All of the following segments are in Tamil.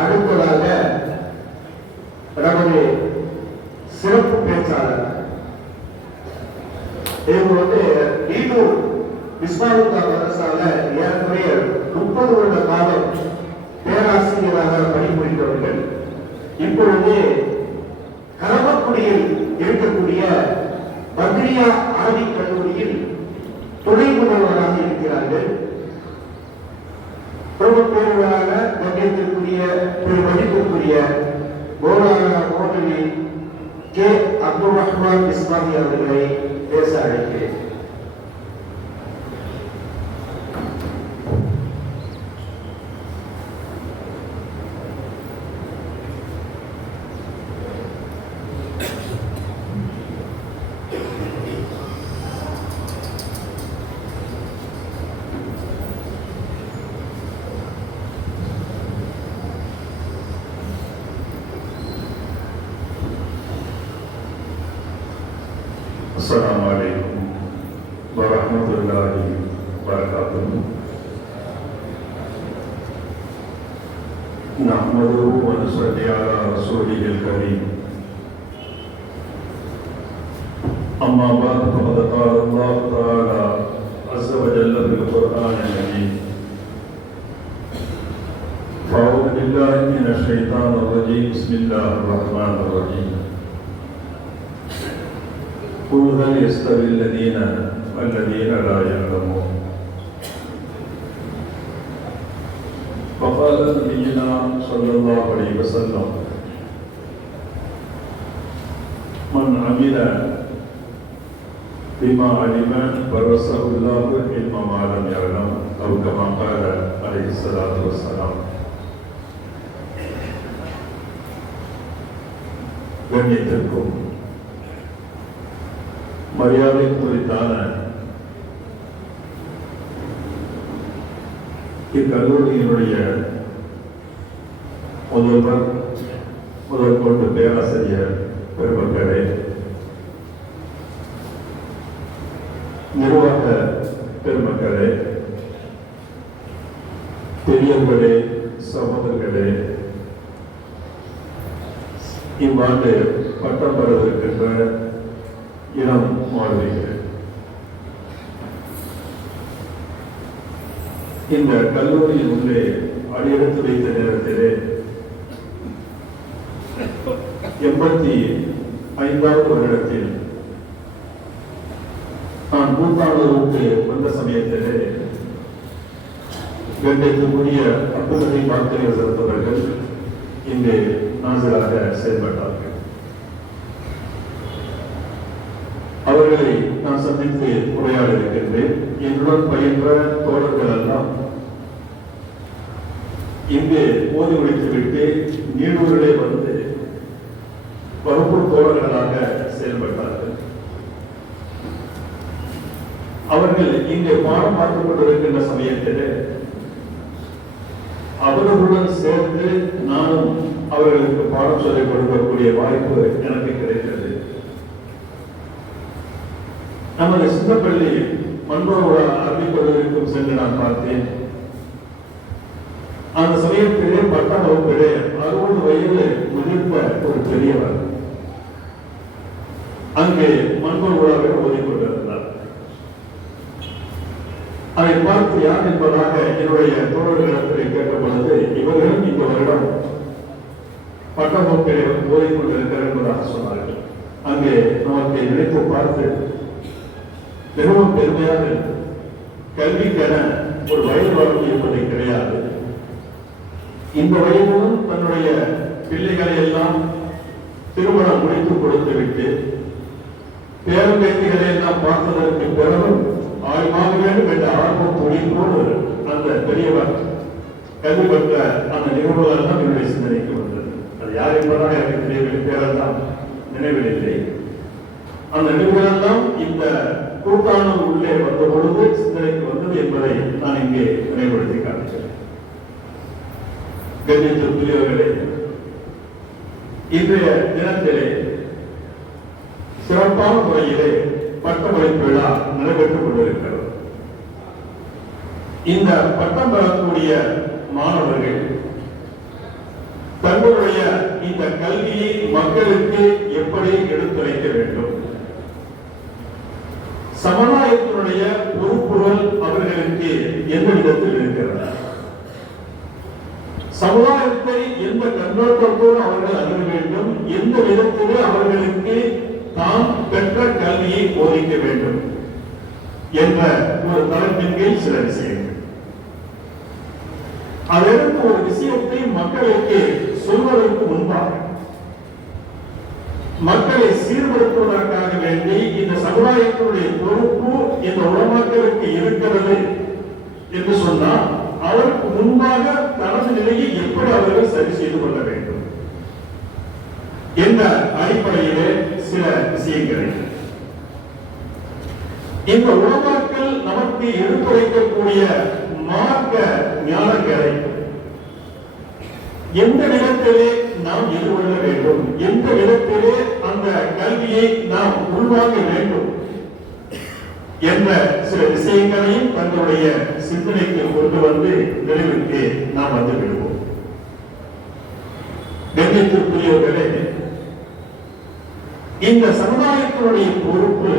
அடுத்ததாக நமது சிறப்பு பேச்சாளர் இவங்க நீடூர் இஸ்லாமிய மதரசால ஏறக்குறைய 30 வருட காலம் பேராசிரியராக பணிபுரிந்தவர்கள். இப்பொழுது கரவக்குடியில் இருக்கக்கூடிய பத்ரியா அரபிக் கல்லூரியில் துணை முதல்வராக இருக்கிறார்கள். பேருவராக மதிப்பிற்குரிய மௌலானா கே அப்துல் ரஹ்மான் இஸ்லாமி அவர்களை பேச அழைக்கிறேன். السلام عليكم ورحمة الله وبركاته. نحمده ونصلي على رسوله الكريم. أما بعد فقد قال الله تعالى عز وجل في القرآن الكريم: أعوذ بالله من الشيطان الرجيم. بسم الله الرحمن الرحيم. قل هل يستوي الذين والذين لا يعلمون. وقال نبينا صلى الله عليه وسلم: من عمل بما علم ورثه الله علم ما لم يعلم، أو كما قال عليه الصلاة والسلام. கண்ணியத்திற்கும் மரியாதை குறித்தான இக்கல்லூரியினுடைய முதற்கொண்டு பேராசிரியர் பெருமக்களே, நிர்வாக பெருமக்களே, பெரியவர்களே, சகோதரர்களே, இவ்வாண்டு பட்டம் பெறுவதற்கின்ற இனம் வாழ்கிறேன். இந்த கல்லூரியின் உள்ளே அடியெடுத்து வைத்த நேரத்திலே 85வது வருடத்தில் நான் கூத்தாளருக்கு வந்த சமயத்திலே கண்டைக்குரிய அற்புதத்தை வார்த்தைகள் செலுத்தவர்கள் இங்கே நாசராக செயல்பட்டார்கள். அவர்களை நான் சந்தித்து உரையாட இருக்கின்றேன். என்னுடன் பயின்ற தோழர்கள் எல்லாம் இங்கே ஓதி முடித்துவிட்டு நீடூரிலே வந்து வகுப்பு தோழர்களாக செயல்பட்டார்கள். அவர்கள் இங்கே பாடம் பார்த்துக் கொண்டிருக்கின்ற சமயத்திலே அவர்களுடன் சேர்ந்து நானும் அவர்களுக்கு பாடம் சொல்லிக் கொடுக்கக்கூடிய வாய்ப்பு எனக்கு கிடைத்தது. நமது சிந்தப்பள்ளி மண்புற அரபிக் கல்லூரிக்கும் சென்று நான் பார்த்தேன். அந்த சமயத்திலே பத்தாம் வகுப்பிலே 60 வயது முதிர்ந்த ஒரு பெரியவர் அங்கே மண்புறாவில் ஓதிக்கொண்டிருந்தார். அதை பார்த்து யார் என்பதாக என்னுடைய தோழர்களிடத்தில் கேட்ட பொழுது, இவர்களும் இந்த வருடம் பத்தாம் வகுப்பிலே ஓதிக்கொண்டிருக்கிறார் என்பதாக சொன்னார்கள். அங்கே நமக்கு நினைத்து பார்த்து மிகவும் பெருமையாக கல்விக்கென ஒரு வயது வரம்பு என்பதை கிடையாது. இந்த வயதிலும் தன்னுடைய பிள்ளைகளை எல்லாம் திருமணம் முடித்து கொடுத்துவிட்டு பேரம்பேத்திகளை எல்லாம் பார்த்ததற்கு பிறகும் ஆய்வாக வேண்டும் என்ற ஆர்வம் துணிப்போடு அந்த பெரியவர் கல்வி பெற்ற அந்த நிகழ்வுகள் தான் என்னுடைய சிந்தனைக்கு வந்தது. அது யார் என்பதாக எனக்கு தெரியவில்லை, பேரெல்லாம் நினைவில் இல்லை. அந்த நிகழ்வுகளெல்லாம் இந்த கூட்டாளர் உள்ளே வந்த பொழுது சிந்தனைக்கு வந்தது என்பதை நான் இங்கே நினைவுபடுத்தி காட்டுகிறேன். கண்ணியத்திற்குரியவர்களே, இன்றைய தினத்திலே சிறப்பான முறையிலே பட்டமளிப்பு விழா நடைபெற்றுக் கொண்டிருக்கிறது. இந்த பட்டம் பெறக்கூடிய மாணவர்கள் தங்களுடைய இந்த கல்வியை மக்களுக்கு எப்படி எடுத்துரைக்க வேண்டும், சமுதாயத்தினுடைய பொறுப்புகள் அவர்களுக்கு எந்த விதத்தில் இருக்கிறது, சமுதாயத்தை எந்த கண்ணோட்டத்தோடு அவர்கள் அறிய வேண்டும், எந்த விதத்திலே அவர்களுக்கு தாம் பெற்ற கல்வியை போதிக்க வேண்டும் என்ற ஒரு தலைப்பின் கீழ் சில விஷயங்கள். அதற்கு ஒரு விஷயத்தை மக்களுக்கு சொல்வதற்கு முன்பாக மக்களை சீர்படுத்துவதற்காக வேண்டி இந்த சமுதாயத்தினுடைய பொறுப்பு இந்த உலமாக்களுக்கு இருக்கிறது என்று சொன்னால் அதற்கு முன்பாக தனது நிலையை எப்படி அவர்கள் சரி செய்து கொள்ள வேண்டும் என்ற அடிப்படையிலே சில விஷயங்களை இந்த உலமாக்கள் நமக்கு எடுத்துரைக்கக்கூடிய மார்க்க ஞானங்களை எந்த விதத்திலே நாம் எதிர்கொள்ள வேண்டும், எந்த விதத்திலே அந்த கல்வியை நாம் உள்வாங்க வேண்டும் என்ற சில விஷயங்களையும் தங்களுடைய சிந்தனைக்கு கொண்டு வந்து நிறைவுக்கு நாம் வந்து விடுவோம். கண்ணியத்திற்குரியவர்களே, இந்த சமுதாயத்தினுடைய பொறுப்பு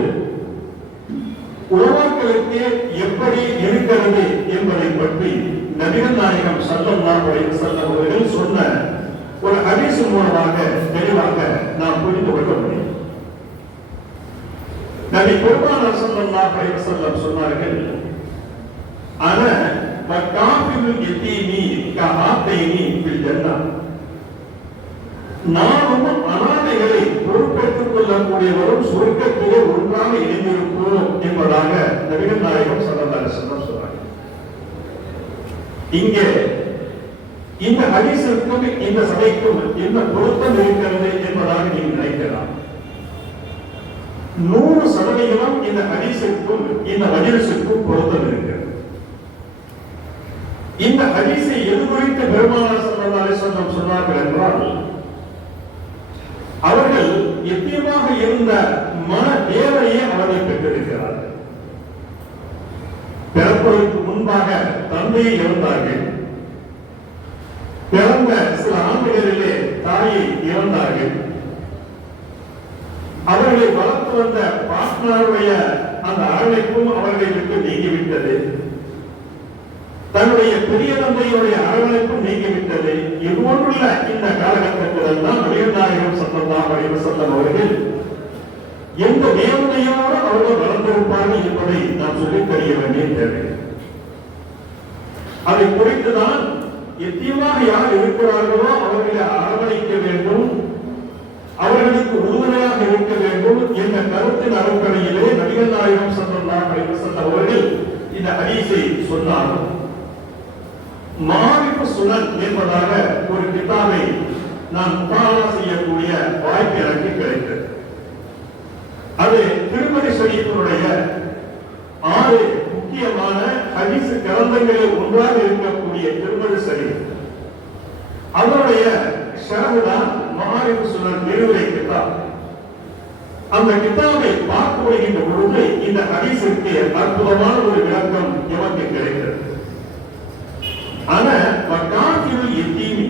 உலமாக்களுக்கு எப்படி இருக்கிறது என்பதை பற்றி நபிகள் நாயகம் ஸல்லல்லாஹு அலைஹி வஸல்லம் அவர்கள் சொன்ன ஒரு ஹதீஸ் மூலமாக தெளிவாக நாம் புரிந்து கொள்ள முடியும். நபி பெருமானார் ஸல்லல்லாஹு அலைஹி வஸல்லம் சொன்னார்கள், அன வகாஃபில் யதீமி கஹாத்தைனி ஃபில் ஜன்னah. நானும் அனாதைகளை பொறுப்பேற்றுக் கொள்ளக்கூடியவரும் சொர்க்கத்திலே ஒன்றாக இணைந்திருப்போம் என்பதாக நபிகள் நாயகம் ஸல்லல்லாஹு அலைஹி வஸல்லம் சொன்னார்கள். இங்கே இந்த ஹதீஸுக்கும் இந்த சபைக்கும் என்ன பொருத்தம் இருக்கிறது என்பதாக நீங்கள் நினைக்கலாம். 100% இந்த ஹதீஸுக்கும் இந்த மஜ்லிஸுக்கும் பொருத்தம் இருக்கிறது. இந்த ஹதீஸை எது குறித்து பெருமானார் ஸல்லல்லாஹு அலைஹி வஸல்லம் சொன்னார்கள் என்றால், அவர்கள் எத்தியமாக இருந்த மன வேதனையை அவர்கள் பெற்றிருக்கிறார்கள். பிறப்பதற்கு முன்பாக தந்தையை இழந்தார்கள், பிறந்த சில ஆண்டுகளிலே தாயை இழந்தார்கள், அவர்களை வளர்த்து வந்த பாட்னாருடைய அந்த அரவணைப்பும் அவர்களை விட்டு நீங்கிவிட்டது, தன்னுடைய பெரிய தந்தையுடைய அரவணைப்பும் நீங்கிவிட்டது. இது போன்றுள்ள இந்த காலகட்டத்தில் தான் நபிகள் நாயகம் ஸல்லல்லாஹு அலைஹி வஸல்லம் அவர்கள் எந்த வேதனையோடு அவர்கள் வளர்ந்திருப்பார்கள் என்பதை நாம் சொல்லித் தெரிய வேண்டிய தேவை. அதை குறித்துதான் எத்தியமாக யார் இருக்கிறார்களோ அவர்களை அரவணைக்க வேண்டும், அவர்களுக்கு உறுதுணையாக இருக்க வேண்டும் என்ற கருத்தின் அடிப்படையிலே நபிகள் நாயகம் ஸல்லல்லாஹு அலைஹி வஸல்லம் அவர்கள் இந்த ஹதீஸை சொன்னார்கள். மாரிஃபு சுனன் என்பதாக ஒரு கிதாபை நான் முத்தாலா செய்யக்கூடிய வாய்ப்பு எனக்கு கிடைத்தது. அது திருமதி ஷரீஃபினுடைய 6 முக்கியமான ஹதீஸ் கிரந்தங்களில் ஒன்றாக இருக்கக்கூடிய திருமதி ஷரீஃப், அதனுடைய ஷரஹ்தான் மாரிஃபு சுனன் விரிவுரை கிதாப். அந்த கிதாபை பார்க்க வருகின்ற பொழுது இந்த ஹதீஸுக்கு அற்புதமான ஒரு விளக்கம் எமக்கு கிடைக்கிறது. ஆனா வகாஃபில் யதீமி,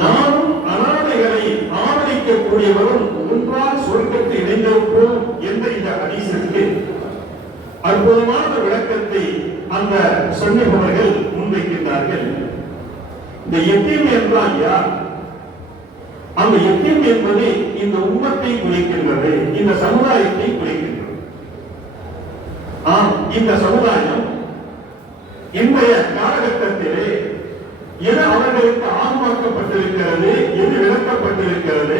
நானும் அனாதைகளை ஆதரிக்கக்கூடியவரும் ஒன்றாக சொர்க்கத்தை இணைந்திருப்போம் என்ற இந்த ஹதீஸுக்கு அற்புதமான விளக்கத்தை அந்த சொன்னவர்கள் முன்வைக்கின்றார்கள். இந்த யதீம் என்றால் யார்? அந்த யதீம் என்பது இந்த உம்மத்தை குறிக்கின்றது, இந்த சமுதாயத்தை குறிக்கின்றது. இந்த சமுதாயம் இன்றைய காலகட்டத்திலே எது அவர்களுக்கு ஆன்மாக்கப்பட்டிருக்கிறது, எது விளக்கப்பட்டிருக்கிறது,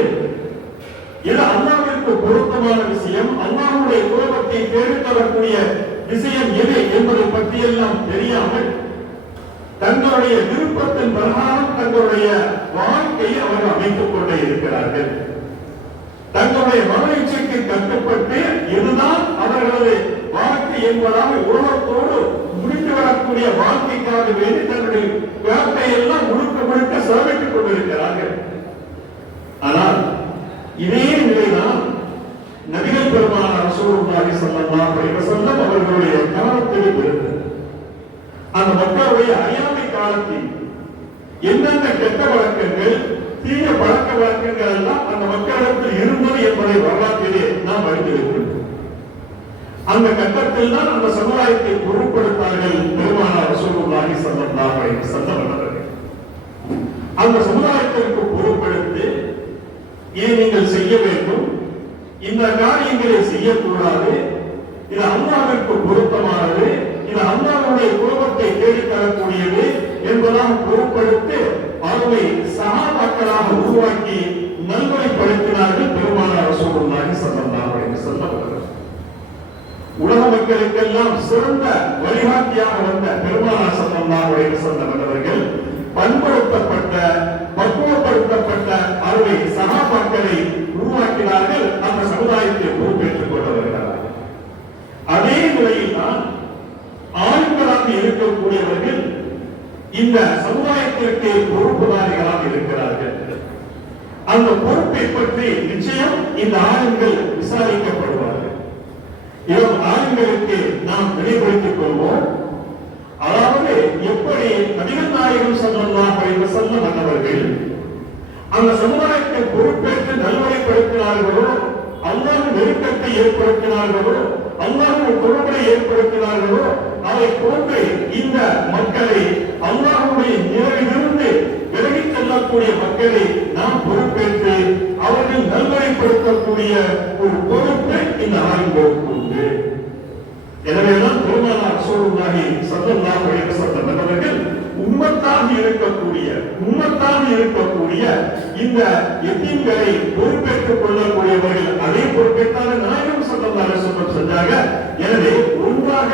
எது அல்லாஹ்விற்கு பொருத்தமான விஷயம், அல்லாஹ்வுடைய கோபத்தை தேடித்தரக்கூடிய விஷயம் எது என்பதை பற்றியெல்லாம் தெரியாமல் தங்களுடைய விருப்பத்தின் பிரகாரம் தங்களுடைய வாழ்க்கையை அவர்கள் அமைத்துக் கொண்டே இருக்கிறார்கள். தங்களுடைய மன இச்சைக்கு கட்டுப்பட்டு இதுதான் அவர்களது வாழ்க்கை என்பதாக உலகத்தோடு முடித்து வரக்கூடிய வாழ்க்கைக்காக வேண்டி தன்னுடைய வாழ்க்கையை எல்லாம் முழுக்க செலவிட்டுக் கொண்டிருக்கிறார்கள். ஆனால் இதே நிலைதான் நபிகள் பெருமானார் ரசூலுல்லாஹி ஸல்லல்லாஹு அலைஹி வஸல்லம் அவர்களுடைய காலத்தில் இருந்தது. அந்த மக்களுடைய அறியாமை காலத்தில் என்னென்ன கெட்ட வழக்க அந்த மக்களிடத்தில் இருந்தது என்பதை வரலாற்றிலே நாம் அறிந்திருக்கிறோம். அந்த கட்டத்தில் தான் அந்த சமுதாயத்தை பொருட்படுத்தார்கள் பெருமானார் ரசூலுல்லாஹி ஸல்லல்லாஹு அலைஹி வஸல்லம் அவர்கள். அந்த சமுதாயத்திற்கு பொருட்படுத்தி இதை நீங்கள் செய்ய வேண்டும், இந்த காரியங்களை செய்யக்கூடாது, இது அல்லாஹ்விற்கு பொருத்தமானது, இது அல்லாஹ்வுடைய கோபத்தை தேடித்தரக்கூடியது என்பதாக பொருட்படுத்தி அவர்களை சஹாபாக்களாக உருவாக்கி நல்வழிப்படுத்தினார்கள் பெருமானார் ரசூலுல்லாஹி ஸல்லல்லாஹு அலைஹி வஸல்லம் அவர்கள். உலக மக்களுக்கெல்லாம் சிறந்த வழிகாட்டியாக வந்த பெருமானார் ஸல்லல்லாஹு அலைஹி வஸல்லம் அவர்கள் பண்படுத்தப்பட்ட பக்குவப்படுத்தப்பட்ட அருளை சகாபாக்களை உருவாக்கினார்கள். அந்த சமுதாயத்தை பொறுப்பேற்றுக் கொண்டு வருகிறார்கள். அதே நிலையில் தான் ஆண்களாக இருக்கக்கூடியவர்கள் இந்த சமுதாயத்திற்கு பொறுப்புதாரிகளாக இருக்கிறார்கள். அந்த பொறுப்பை பற்றி நிச்சயம் இந்த ஆண்கள் விசாரிக்கப்படுவார்கள். இவன் ஆண்களுக்கு நாம் நினைவுபடுத்திக் கொள்வோம். அதாவது எப்படி நபிகள் நாயகம் ஸல்லல்லாஹு அலைஹி வஸல்லம் அவர்கள் அந்த சமுதாயத்தை பொறுப்பேற்று நல்வழிப்படுத்தினார்களோ, அல்லாஹ் நெருக்கத்தை ஏற்படுத்தினார்களோ, அல்லாஹ் தொடர்பை ஏற்படுத்தினார்களோ, அதை போன்று இந்த மக்களை அல்லாஹ்வுடைய நிலையிலிருந்து விலகிச் செல்லக்கூடிய மக்களை நாம் பொறுப்பேற்று அவர்கள் நல்வழிப்படுத்தக்கூடிய ஒரு பொறுப்பை இந்த ஆண்களுக்கு உண்டு. எனவேதான் பெருமானார் ரசூலுல்லாஹி ஸல்லல்லாஹு அலைஹி வஸல்லம் அவர்கள் உம்மத்தாக இருக்கக்கூடிய இந்த யதீம்களை பொறுப்பேற்றுக் கொள்ளக்கூடியவர்கள் அதே பொறுப்பேற்றான நாயகம் ஸல்லல்லாஹு அலைஹி வஸல்லம் செஞ்சாங்க. எனவே ஒன்றாக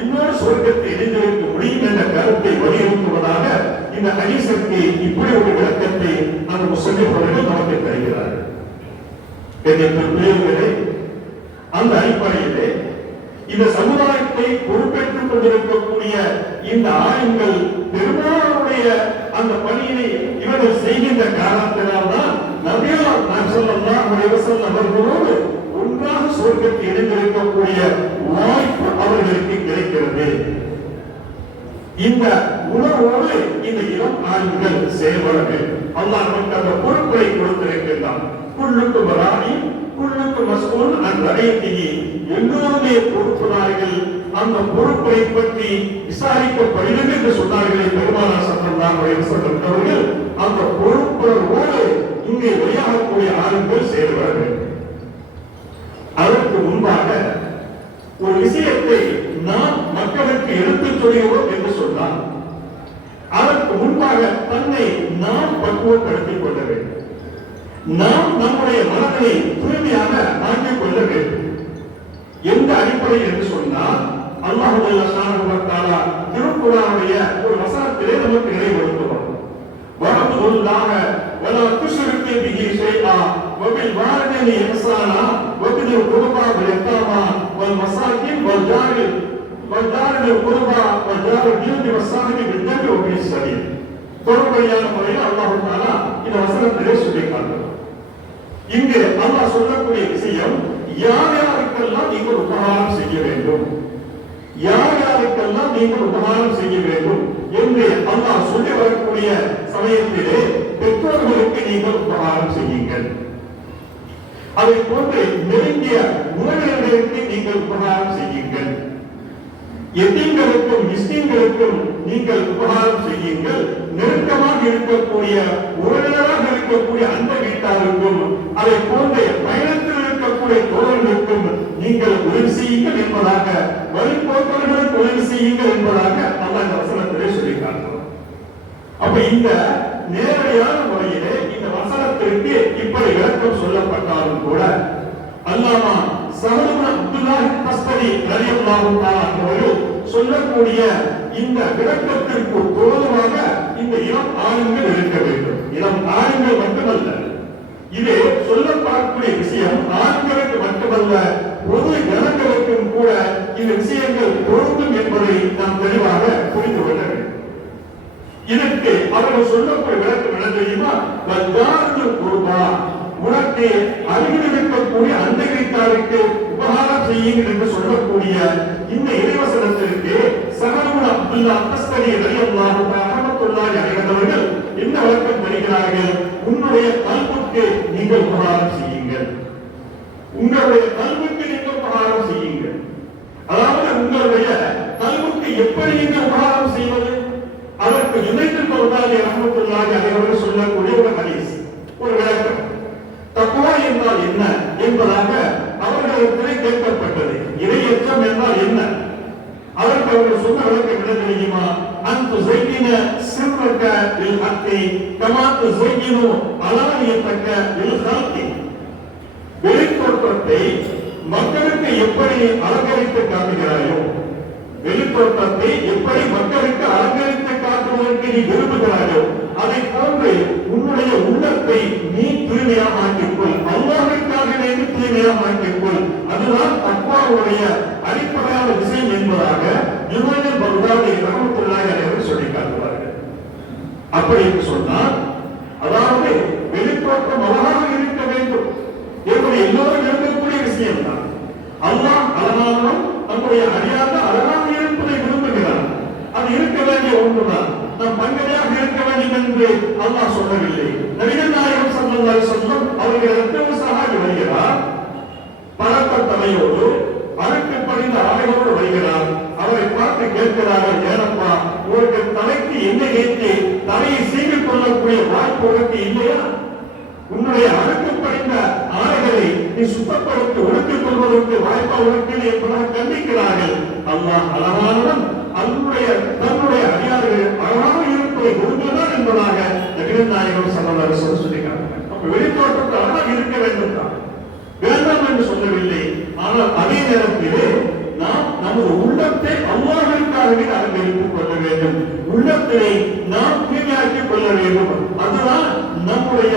இன்னொரு சொர்க்கத்தை இணைந்திருக்க முடியும் என்ற கருத்தை வலியுறுத்துவதாக இந்த ஹதீஸுக்கு இப்படி ஒரு விளக்கத்தை அந்த முஸ்லிம் அவர்கள் நமக்கு தருகிறார்கள். அந்த அடிப்படையிலே இந்த சமுதாயத்தை பொறுப்பேற்றுக் கொண்டிருக்கக்கூடிய இந்த ஆண்கள் பெருமாளுடைய அந்த பணியை இவர்கள் செய்கின்ற காரணத்தினால்தான் நபிகள் நாயகம் ஸல்லல்லாஹு அலைஹி வஸல்லம் அவர்களோடு ஒன்றாக சொர்க்கத்தை இணைந்திருக்கக்கூடிய வாய்ப்பு அவர்களுக்கு கிடைக்கிறது. இந்த உணர்வோடு இந்த இளம் ஆண்கள் செயல்பட வேண்டும். அல்லாஹ் நமக்கு அந்த பொறுப்பை கொடுத்திருக்கின்றான். குல்லுக்கு வராணி குல்லுக்கு மஸ்ஊல் அன் ரஅய்திஹி, எல்லோருமே பொறுப்புதாரிகள், அந்த பொறுப்பை பற்றி விசாரிக்கப்படுகிறது என்று சொன்னார்களே பெருமானார் ஸல்லல்லாஹு அலைஹி வஸல்லம் அவர்கள். அந்த பொறுப்போடு இங்கே வெளியாகக்கூடிய ஆண்கள் செயல்பட வேண்டும். அதற்கு முன்பாக ஒரு விஷயத்தை நாம் மக்களுக்கு எடுத்துச் சொல்கிறோம் என்று சொன்னால் அதற்கு முன்பாக தன்னை நாம் பக்குவப்படுத்திக் கொள்ள வேண்டும். நாம் நம்முடைய மனதை தூய்மையாக ஆக்கிக் கொள்ள வேண்டும். எந்த அடிப்படையில் என்று சொன்னால் அல்லாஹ் சுப்ஹானஹு வ தஆலா திருக்குர்ஆனுடைய ஒரு வசனத்திலே நமக்கு நினைவுபடுத்துவார். வஅபுதுல்லாஹ வலா துஷ்ரிகு பிஹி ஷைஆ வபில் வாலிதைனி இஹ்சானா வபில் குர்பா வல் யதாமா வல் மசாகின் வல் ஜாரில் குர்பா வல் ஜாரில் ஜூதி வஸ்ஸாஹிபி பில் ஜன்பி வபில் ஸபீல். தொடர்புடையான முறையில் அல்லாஹ் தஆலா இந்த வசனத்திலே சொல்லியிருக்கிறார். இங்கு அல்லாஹ் சொல்லக்கூடிய விஷயம், யார் யாருக்கெல்லாம் நீங்கள் உபகாரம் செய்ய வேண்டும், யார் யாருக்கெல்லாம் நீங்கள் உபகாரம் செய்ய வேண்டும் என்று அல்லாஹ் சொல்லி வரக்கூடிய சமயத்திலே பெற்றோர்களுக்கு நீங்கள் உபகாரம் செய்யுங்கள். அதை போன்று நெருங்கிய உறவினர்களுக்கு நீங்கள் உபகாரம் செய்யுங்கள். யதீம்களுக்கும் மிஸ்கீன்களுக்கும் நீங்கள் உபகாரம் செய்யுங்கள். நெருக்கமாக இருக்கக்கூடிய உறவினராக இருக்கக்கூடிய அந்த வீட்டாருக்கும் அதை போன்ற பயணத்தில் இருக்கக்கூடிய தோழர்களுக்கும் நீங்கள் உதவி செய்யுங்கள் என்பதாக, வழிபோக்கர்களுக்கு உதவி செய்யுங்கள் என்பதாக அல்லாஹ் இந்த வசனத்திலே சொல்லி காட்டுகிறோம். அப்ப இந்த நேரடியான முறையிலே இந்த வசனத்திற்கு இப்படி விளக்கம் சொல்லப்பட்டாலும் கூட அல்லாமா சஹல் அப்துல்லாஹ் தஸ்தரி ரலியல்லாஹு தஆலா அவர்கள் சொல்லக்கூடிய இந்த விளக்கத்திற்கு தோதுவாக இந்த இளம் ஆண்கள் இருக்க வேண்டும். இளம் ஆண்கள் மட்டுமல்ல, இது சொல்லப்படக்கூடிய விஷயம் ஆண்களுக்கு மட்டுமல்ல, பொது ஜனங்களுக்கும் கூட இந்த விஷயங்கள் பொருந்தும் என்பதை நாம் தெளிவாக புரிந்து கொள்ள வேண்டும். இதற்கு அவர்கள் சொல்லக்கூடிய விளக்கம் என்ன தெரியுமா? வஜாருல் குர்பா, உனக்கு அருகில் இருக்கக்கூடிய அந்த வீட்டாருக்கு உபகாரம் செய்யுங்கள் என்று சொல்லக்கூடிய இந்த இறைவசனத்திற்கு சஹல் அப்துல்லாஹ் தஸ்தரி ரலியல்லாஹு தஆலா ரஹ்மத்துல்லாஹி அலைஹி என்ன விளக்கம் தருகிறார்கள்? உன்னுடைய கல்புக்கு நீங்கள் உபகாரம் செய்யுங்கள், உங்களுடைய கல்விக்கு நீங்கள் உபகாரம் செய்யுங்கள். அதாவது உங்களுடைய கல்விக்கு எப்படி நீங்கள் உபகாரம் செய்வது? அதற்கு யுனைடெட் பௌதாலி ரஹ்மத்துல்லாஹி அலைஹி சொல்லக்கூடிய ஒரு ஹதீஸ், ஒரு விளக்கம். தக்வா என்றால் என்ன என்பதாக அவர்களுக்கு கேட்கப்பட்டது. இறையச்சம் என்றால் என்ன? அதற்கு அவர்கள் சொன்ன விளக்கம் என்ன தெரியுமா? அன்து ஸையின சிர்ரக லில் ஹக்கி கமா துஸையினு அலானியத்தக லில் ஹல்கி. வெளித்தோற்றத்தை மக்களுக்கு எப்படி அலங்கரித்து காட்டுகிறாயோ, வெளித்தோற்றத்தை எப்படி மக்களுக்கு அலங்கரித்து காட்டுவதற்கு நீ விரும்புகிறாயோ, அதை போன்று உன்னுடைய உள்ளத்தை நீ தூய்மையாக ஆக்கிக்கொள், அல்லாஹ்விற்காக நீ தூய்மையாக ஆக்கிக்கொள். அதுதான் தக்வாவுடைய அடிப்படையான விஷயம் என்பதாக யுனைடெட் பௌதாலி ரஹ்மத்துல்லாஹி அலைஹி சொல்லி காட்டுவார்கள். அப்படி என்று சொன்னால், அதாவது வெளித்தோற்றம் அழகாக இருக்க வேண்டும் என்பது எல்லோரும் விரும்பக்கூடிய விஷயம் தான். அல்லாஹ் அழகானவன், நம்முடைய அறியாத அழகாக இருப்பதை விரும்புகிறான். அது இருக்க வேண்டிய ஒன்றுதான். நம் பங்கடையாக இருக்க வேண்டும் என்று அல்லாஹ் சொல்லவில்லை. நபிகள் நாயகம் ஸல்லல்லாஹு அலைஹி வஸல்லம் அவர்களுக்கு ஒரு சஹாபி வருகிறார், பரத்த தலையோடு அழுக்கு படிந்த ஆடையோடு வருகிறார். அவரை பார்த்து கேட்கிறார்கள், ஏனப்பா உங்களுக்கு தலைக்கு எண்ணெய் ஏற்றி தலையை சீவிக் கொள்ளக்கூடிய வாய்ப்பு உனக்கு இல்லையா? உன்னுடைய அழுக்கு படிந்த ஆடைகளை நீ சுத்தப்படுத்தி உடுத்திக் கொள்வதற்கு வாய்ப்பா உனக்கு என்பதாக கண்டிக்கிறார்கள். அல்லாஹ் அழகானவன், தன்னுடைய அடியார்கள் அழகாக இருப்பதை விரும்புகிறார் என்பதாக நபிகள் நாயகம் ஸல்லல்லாஹு அலைஹி வஸல்லம் சொல்லியிருக்கிறார்கள். அப்ப வெளித்தோற்றத்தை அழகாக இருக்க வேண்டும் தான், வேண்டாம் என்று சொல்லவில்லை. ஆனால் அதே நேரத்திலே நாம் நமது உள்ளத்தை அல்லாஹ்விற்காகவே அலங்கரித்துக் கொள்ள வேண்டும், உள்ளத்தினை நாம் தூய்மையாக்கிக் கொள்ள வேண்டும். அதுதான் நம்முடைய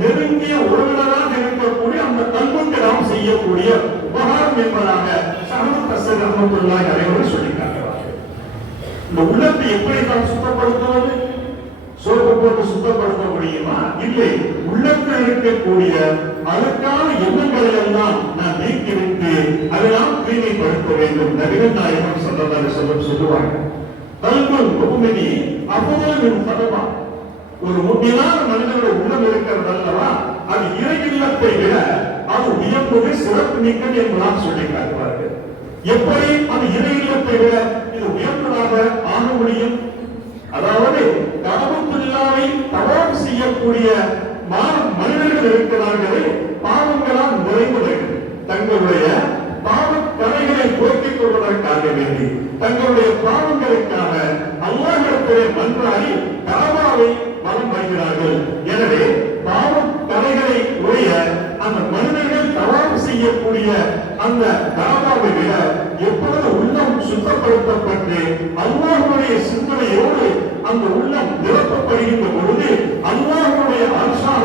நெருங்கிய உறவினராக இருக்கக்கூடிய அந்த கல்விக்கு நாம் செய்யக்கூடிய உபகாரம் என்பதாக ஷஹ்ரத் தஸ்ஸீர் ரஹ்மத்துல்லாஹி அலைஹி சொல்லி காட்டுவார்கள். இந்த உள்ளத்தை எப்படி நாம் சுத்தப்படுத்துவது? சோப்பு போட்டு சுத்தப்படுத்த முடியுமா? இல்லை. உள்ளத்தில் இருக்கக்கூடிய அழுக்கான எண்ணங்களை எல்லாம் நாம் நீக்கிவிட்டு அதை நாம் தூய்மைப்படுத்த வேண்டும். நபிகள் நாயகம் ஸல்லல்லாஹு அலைஹி வஸல்லம் சொல்லுவாங்க, கல்புல் முஃமினி அஃதலு மின் ஸதகா. ஒரு முஃமினான மனிதனுடைய உள்ளம் இருக்கிறது அல்லவா, அது இறை இல்லத்தை விட அது உயர்ந்தது, சிறப்பு மிக்கது என்பதாக சொல்லி காட்டுவார்கள். எப்படி அது இறை இல்லத்தை விட இது உயர்ந்ததாக ஆக முடியும்? அதாவது கஅபத்துல்லாஹை தவாப் செய்யக்கூடிய மனிதர்கள் இருக்கிறார்களே, பாவங்களால் நிறைந்தவர்கள், தங்களுடைய பாவக் கரைகளை போக்கிக் கொள்வதற்காக வேண்டி, தங்களுடைய பாவங்களுக்காக அல்லாஹ்விடத்திலே மன்றாடி கஅபாவை வலம் வருகிறார்கள். எனவே பாவக் கரைகளை உடைய அந்த மனிதர்கள் தவாப் செய்யக்கூடிய அந்த கஅபாவை விட எப்பொழுது உள்ளம் சுத்தப்படுத்தப்பட்டு அல்லாஹ்வுடைய சிந்தனையோடு அந்த உள்ளம் நிரப்பப்படுகின்ற பொழுது அல்லாஹ்வுடைய அரசாக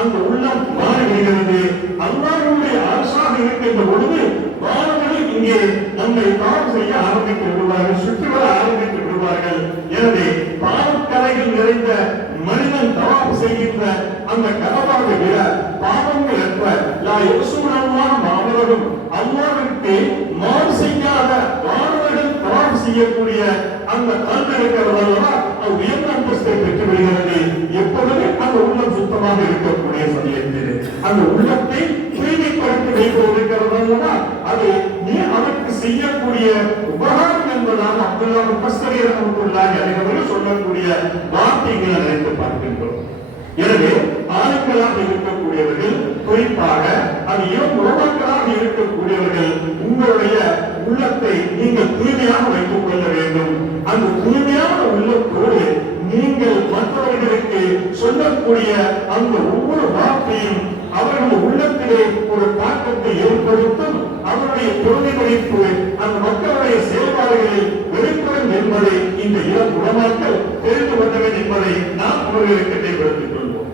அந்த உள்ளம் மாறுகிறது. அல்லாஹ்வுடைய அரசாக இருக்கின்ற பொழுது வானங்களில் இங்கே நம்மை தவாப் செய்ய ஆரம்பித்து விடுவார்கள், சுற்றி வர ஆரம்பித்து விடுவார்கள். எனவே பாவக்கரைகள் நிறைந்த மனிதன் தவாப் செய்கின்ற அந்த கஅபாவை விட பாவங்கள் என்ற லா யஸூனல்லாஹ் மாமலரும், அல்லாஹ்விற்கு மாறு செய்யாத வானவர்கள் தவாப் செய்யக்கூடிய அந்த கல்வி இருக்கிறது அல்லவா, அது உயர்ந்த அந்தஸ்தை பெற்று விடுகிறது. எப்பொழுது அந்த உள்ளம் சுத்தமாக இருக்கக்கூடிய சமயத்தில் அந்த உள்ளத்தை தூய்மைப்படுத்தி வைத்திருக்கிறது அல்லவா, அது நீ அதற்கு செய்யக்கூடிய உபகாரம் என்பதாக அப்துல்லாஹ் முஃபஸ்ஸரி ரஹ்மத்துல்லாஹி அலைஹி சொல்லக்கூடிய வார்த்தைகளை நினைத்து பார்க்கின்றோம். எனவே ஆளுங்களாக இருக்கக்கூடியவர்கள், குறிப்பாக அது இளம் உறவாக்களாக இருக்கக்கூடியவர்கள், உங்களுடைய உள்ளத்தை நீங்கள் தூய்மையாக வைத்துக் கொள்ள வேண்டும். அந்த தூய்மையான உள்ளத்தோடு நீங்கள் மற்றவர்களுக்கு சொல்லக்கூடிய அந்த ஒவ்வொரு வார்த்தையும் அவர்கள் உள்ளத்திலே ஒரு தாக்கத்தை ஏற்படுத்தும். அவருடைய பிரதிபலிப்பு அந்த மக்களுடைய செயல்பாடுகளில் வெளிப்படும் என்பதை இந்த இளம் உலமாக்கள் தெரிந்து கொண்டவன் என்பதை நாம் அவர்களுக்கு நினைவுபடுத்திக் கொள்வோம்.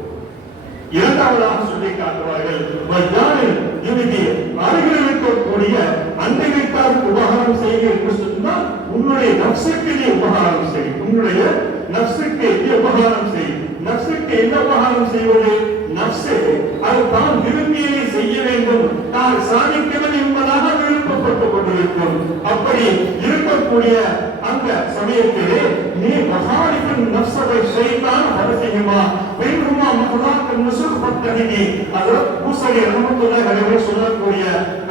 இரண்டாவதாக சொல்லி காட்டுவார்கள், அருகில் இருக்கக்கூடிய அண்டை வீட்டாருக்கு உபகாரம் செய்ய என்று சொன்னால் உன்னுடைய நப்சுக்கு நீ உபகாரம் செய், உன்னுடைய நப்சுக்கு நீ உபகாரம் செய். நப்சுக்கு என்ன உபகாரம் செய்வது? நப்சு அது தான் விரும்பியதை செய்ய வேண்டும், தான் சாதிக்கணும் என்பதாக விருப்பப்பட்டுக் கொண்டிருக்கும். அப்படி இருக்கக்கூடிய அந்த சமயத்திலே நீ மகாரிபின் நப்சவை ஷைத்தான் ஹரசிஹிமா பெய்ருமா மஹலாக்கன் நுசுக் பத்தஹினி ஹஜ்ரத் மூஸலி ரஹ்மத்துல்லாஹி அலைஹி சொல்லக்கூடிய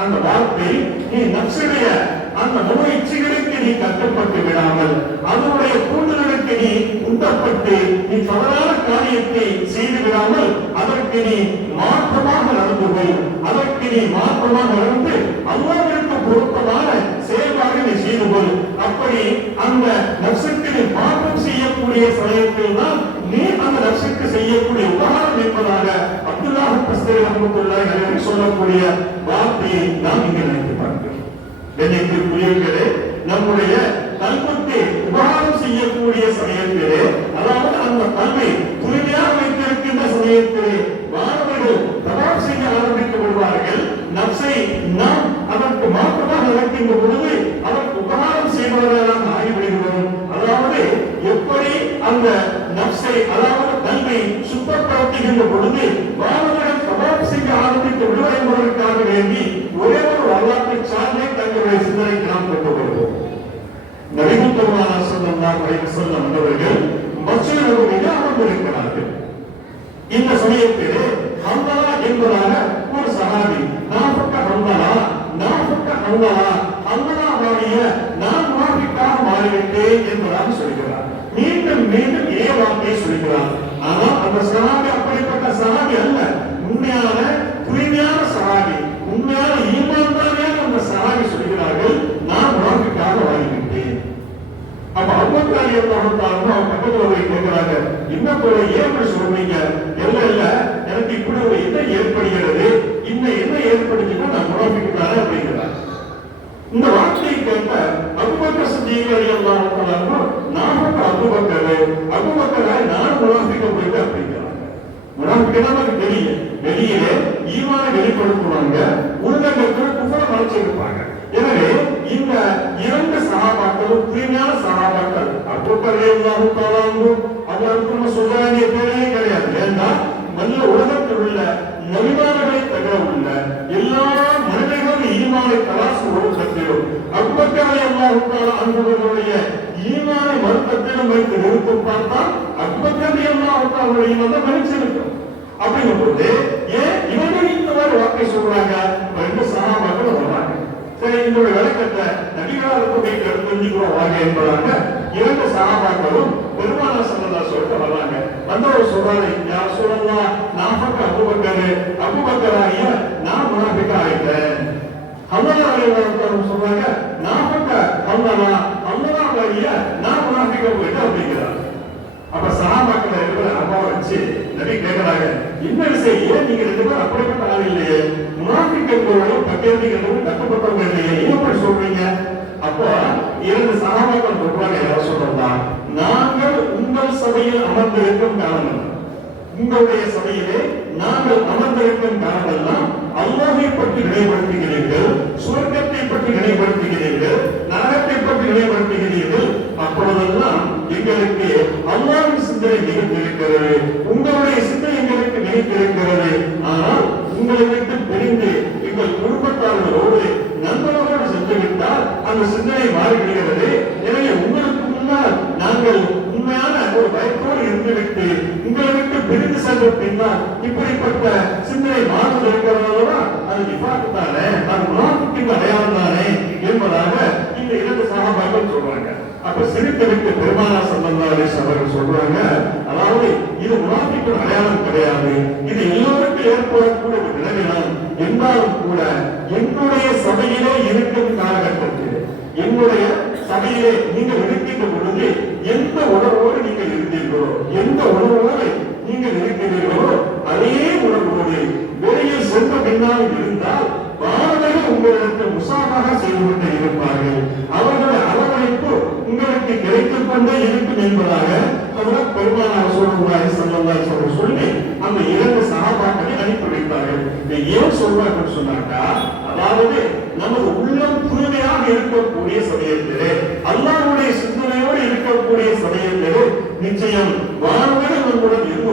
அந்த வார்த்தை, நீ நப்சுடைய அந்த மனோ இச்சைகளுக்கு நீ கட்டுப்பட்டு விடாமல் அதனுடைய தூண்டுதலுக்கு நீ உந்தப்பட்டு நீ தவறான காரியத்தை செய்து விடாமல் அதற்கு நீ மாற்றமாக நடந்து போய் அதற்கு நீ மாற்றமாக நடந்து அல்லாஹ்விற்கு பொருத்தமான செயல்பாடு நீ செய்து கொள். அப்படி அந்த நப்சுக்கு நீ மாற்றம் செய்யக்கூடிய சமயத்தில் தான் நீ அந்த நப்சுக்கு செய்யக்கூடிய உபகாரம் என்பதாக அப்துல்லாஹ் தஸ்தரி ரஹ்மத்துல்லாஹி அலைஹி சொல்லக்கூடிய வார்த்தையை நாம் இங்கே நினைத்து பார்க்கிறோம். கண்ணியத்திற்குரியவர்களே, நம்முடைய கல்விக்கு உபகாரம் செய்யக்கூடிய சமயத்திலே, அதாவது அந்த கல்வி தூய்மையாக வைத்திருக்கின்ற சமயத்திலே மாணவர்கள் தவாப் செய்ய ஆரம்பித்து விடுவார்கள். நப்சை நாம் அதற்கு மாற்றமாக நடக்கின்ற பொழுது அதற்கு உபகாரம் செய்வதாக ஆகிவிடுகிறோம். அதாவது எப்படி அந்த நப்சை அதாவது கல்வி சுத்தப்படுத்துகின்ற பொழுது மாணவர்கள் தவாப் செய்ய ஆரம்பித்து விடுவார் என்பதற்காக வேண்டி ஒரே ஒரு வரலாற்று சார்ந்தே தங்களுடைய சிந்தனைக்கு நாம் கொண்டு வருவோம். நபிகள் பெருமானார் ஸல்லல்லாஹு அலைஹி வஸல்லம் அவர்கள் மஸ்ஜித் நபவியில் அமர்ந்திருக்கிறார்கள். இந்த சமயத்திலே ஹம்தலா என்பதாக ஒரு சஹாபி நாஃபக்க ஹம்தலா ஹம்தலாவுடைய நான் முனாஃபிக்காக மாறிவிட்டேன் என்பதாக சொல்கிறார். மீண்டும் மீண்டும் ஏ வார்த்தை சொல்கிறார். ஆனால் அந்த சஹாபி அப்படிப்பட்ட சஹாபி அல்ல, உண்மையான தூய்மையான சஹாபி, உண்மையான ஈமான்தானே அந்த சஹாபி சொல்கிறார்கள், நான் முனாஃபிக்காக மாறிவிட்டேன். அப்ப அபூபக்கர் ரலியல்லாஹு தஆலா பக்கத்துல போய் கேட்கிறாங்க, இன்னத்தோட ஏன் சொல்றீங்க? இல்ல எனக்கு இப்படி ஒரு எண்ணம் ஏற்படுகிறது, இந்த எண்ணம் ஏற்படுச்சுன்னா நான் முனாஃபிக்காக அப்படிங்கிறார். இந்த வார்த்தையை கேட்ட அபூபக்கர் சித்திக் ரலியல்லாஹு தஆலா நான் அபூபக்கரை நான் முனாஃபிக்க போயிட்டு அப்படிங்கிறாங்க. முனாஃபிக்கா நமக்கு தெரியும், வெளியிலே ஈமான வெளிப்படுத்துவாங்க, உள்ளங்கத்தில் குஃப்ர மறைச்சிருப்பாங்க. எனவே இந்த இரண்டு சஹாபாக்களும் தூய்மையான சஹாபாக்கள். அபூபக்கர் ரலியல்லாஹு தஆலா அவருக்கு நம்ம சொல்ல வேண்டிய தேவையே கிடையாது. ஏன்னா நல்ல உலகத்தில் உள்ள நபிமார்களை தவிர உள்ள எல்லா மனிதர்களும் ஈமானை தராசு ஒழுக்கத்திலும் அபூபக்கர் ரலியல்லாஹு தஆலா அவர்களுடைய ஈமானை மறுத்தத்திலும் வைத்து நிறுத்தும் பார்த்தால் அபூபக்கர் ரலியல்லாஹு தஆலா ஈமான் மறைச்சிருக்கும். அப்படிங்கும்போது ஏன் இவர்கள் இந்த மாதிரி வார்த்தை சொல்றாங்க? ரெண்டு சஹாபாக்கள் வர்றாங்க. சரி, இதோட விளக்கத்தை நபிகளாருக்கு போய் தெரிஞ்சுக்கிறோம் வாங்க என்பதாக இரண்டு சஹாபாக்களும் பெருமானார் ஸல்லல்லாஹு அலைஹி வஸல்லம் வர்றாங்க. வந்தவர் சொல்றாரு, யா ரசூலல்லாஹ், நாஃபக்க அபூபக்கராகிய நான் முனாஃபிக் ஆயிட்டேன். ஹம்தலா ரலியல்லாஹு அன்ஹு சொல்றாங்க, நாஃபக்க ஹம்தலாவாகிய நான் முனாஃபிக் போயிட்டு அப்படிங்கிறார். அப்ப சஹாபாக்கள் இருக்கிற அம்மாவை வச்சு நபி கேட்கிறாங்க, என்ன விஷயம், ஏன் நீங்க ரெண்டு பேரும் அப்படிப்பட்ட ஆள் இல்லையே, முனாஃபிக்குகளோட பக்கேந்திகளும் கட்டுப்பட்டவங்க இல்லையே, எப்படி சொல்றீங்க? அப்போ இரண்டு சஹாபாக்கள் சொல்றாங்க, யார சொல்றா, நாங்கள் உங்கள் சபையில் அமர்ந்திருக்கும் காரணம், உங்களுடைய சபையிலே நாங்கள் அமர்ந்திருக்கும் காரணமெல்லாம் அல்லாஹை பற்றி நினைவுபடுத்துகிறீர்கள், சுவர்க்கத்தை பற்றி நினைவுபடுத்துகிறீர்கள், நரகத்தை பற்றி நினைவுபடுத்துகிறீர்கள். அப்பொழுதெல்லாம் எங்களுக்கு அல்லாஹ்வின் சிந்தனை நிகழ்ந்திருக்கிறது, உங்களுடைய சிந்தனை எங்களுக்கு நிகழ்ந்திருக்கிறது. ஆனால் உங்களை விட்டு பிரிந்து எங்கள் குடும்பத்தார்களோடு நண்பர்களோடு சென்றுவிட்டால் அந்த சிந்தனை மாறிவிடுகிறது. எனவே உங்களுக்கு முன்னால் நாங்கள் உண்மையான ஒரு பயத்தோடு இருந்துவிட்டு உங்களை விட்டு பிரிந்து சென்ற பின்னால் இப்படிப்பட்ட சிந்தனை மாற்றம் இருக்கிறதா, அது நிஃபாக் தானே, அது முனாஃபிக்கின் அடையாளம் தானே என்பதாக இந்த இரண்டு சஹாபாக்கள் சொல்றாங்க. அப்ப சிரித்தவிட்டு பெருமானார் ஸல்லல்லாஹு அலைஹி வஸல்லம் சொல்றாங்க, அதாவது இது முனாஃபிக்கின் அடையாளம் கிடையாது, இது எல்லோருக்கும் ஏற்படக்கூடிய ஒரு நிலைமைதான். என்றாலும் கூட என்னுடைய சபையிலே இருக்கும் காலகட்டத்தில், என்னுடைய சபையிலே நீங்கள் இருக்கின்ற பொழுது எந்த உணர்வோடு நீங்கள் இருந்தீர்களோ, எந்த உணர்வோடு நீங்கள் இருக்கிறீர்களோ அதே உணர்வோடு வெளியில் சென்ற பின்னால் இருந்தால் மாணவர்கள் உங்களிடத்தில் முசாபாக செய்து கொண்டே இருப்பார்கள், அவர்களுடைய அரவணைப்பு உங்களுக்கு கிடைத்துக் கொண்டே இருக்கும் என்பதாக பெருமானார் ஸல்லல்லாஹு அலைஹி வஸல்லம் சொல்லி அந்த இரண்டு சஹாபாக்களை அனுப்பி வைத்தார்கள். ஏன் சொல்றாங்கன்னு சொன்னாக்கா, அதாவது நமது உள்ளம் தூய்மையாக இருக்கக்கூடிய சமயத்திலே, அல்லாஹ்வுடைய சிந்தனையோடு இருக்கக்கூடிய சமயத்திலே நிச்சயம் வாழ்வுகள் நம்முடன் இருந்து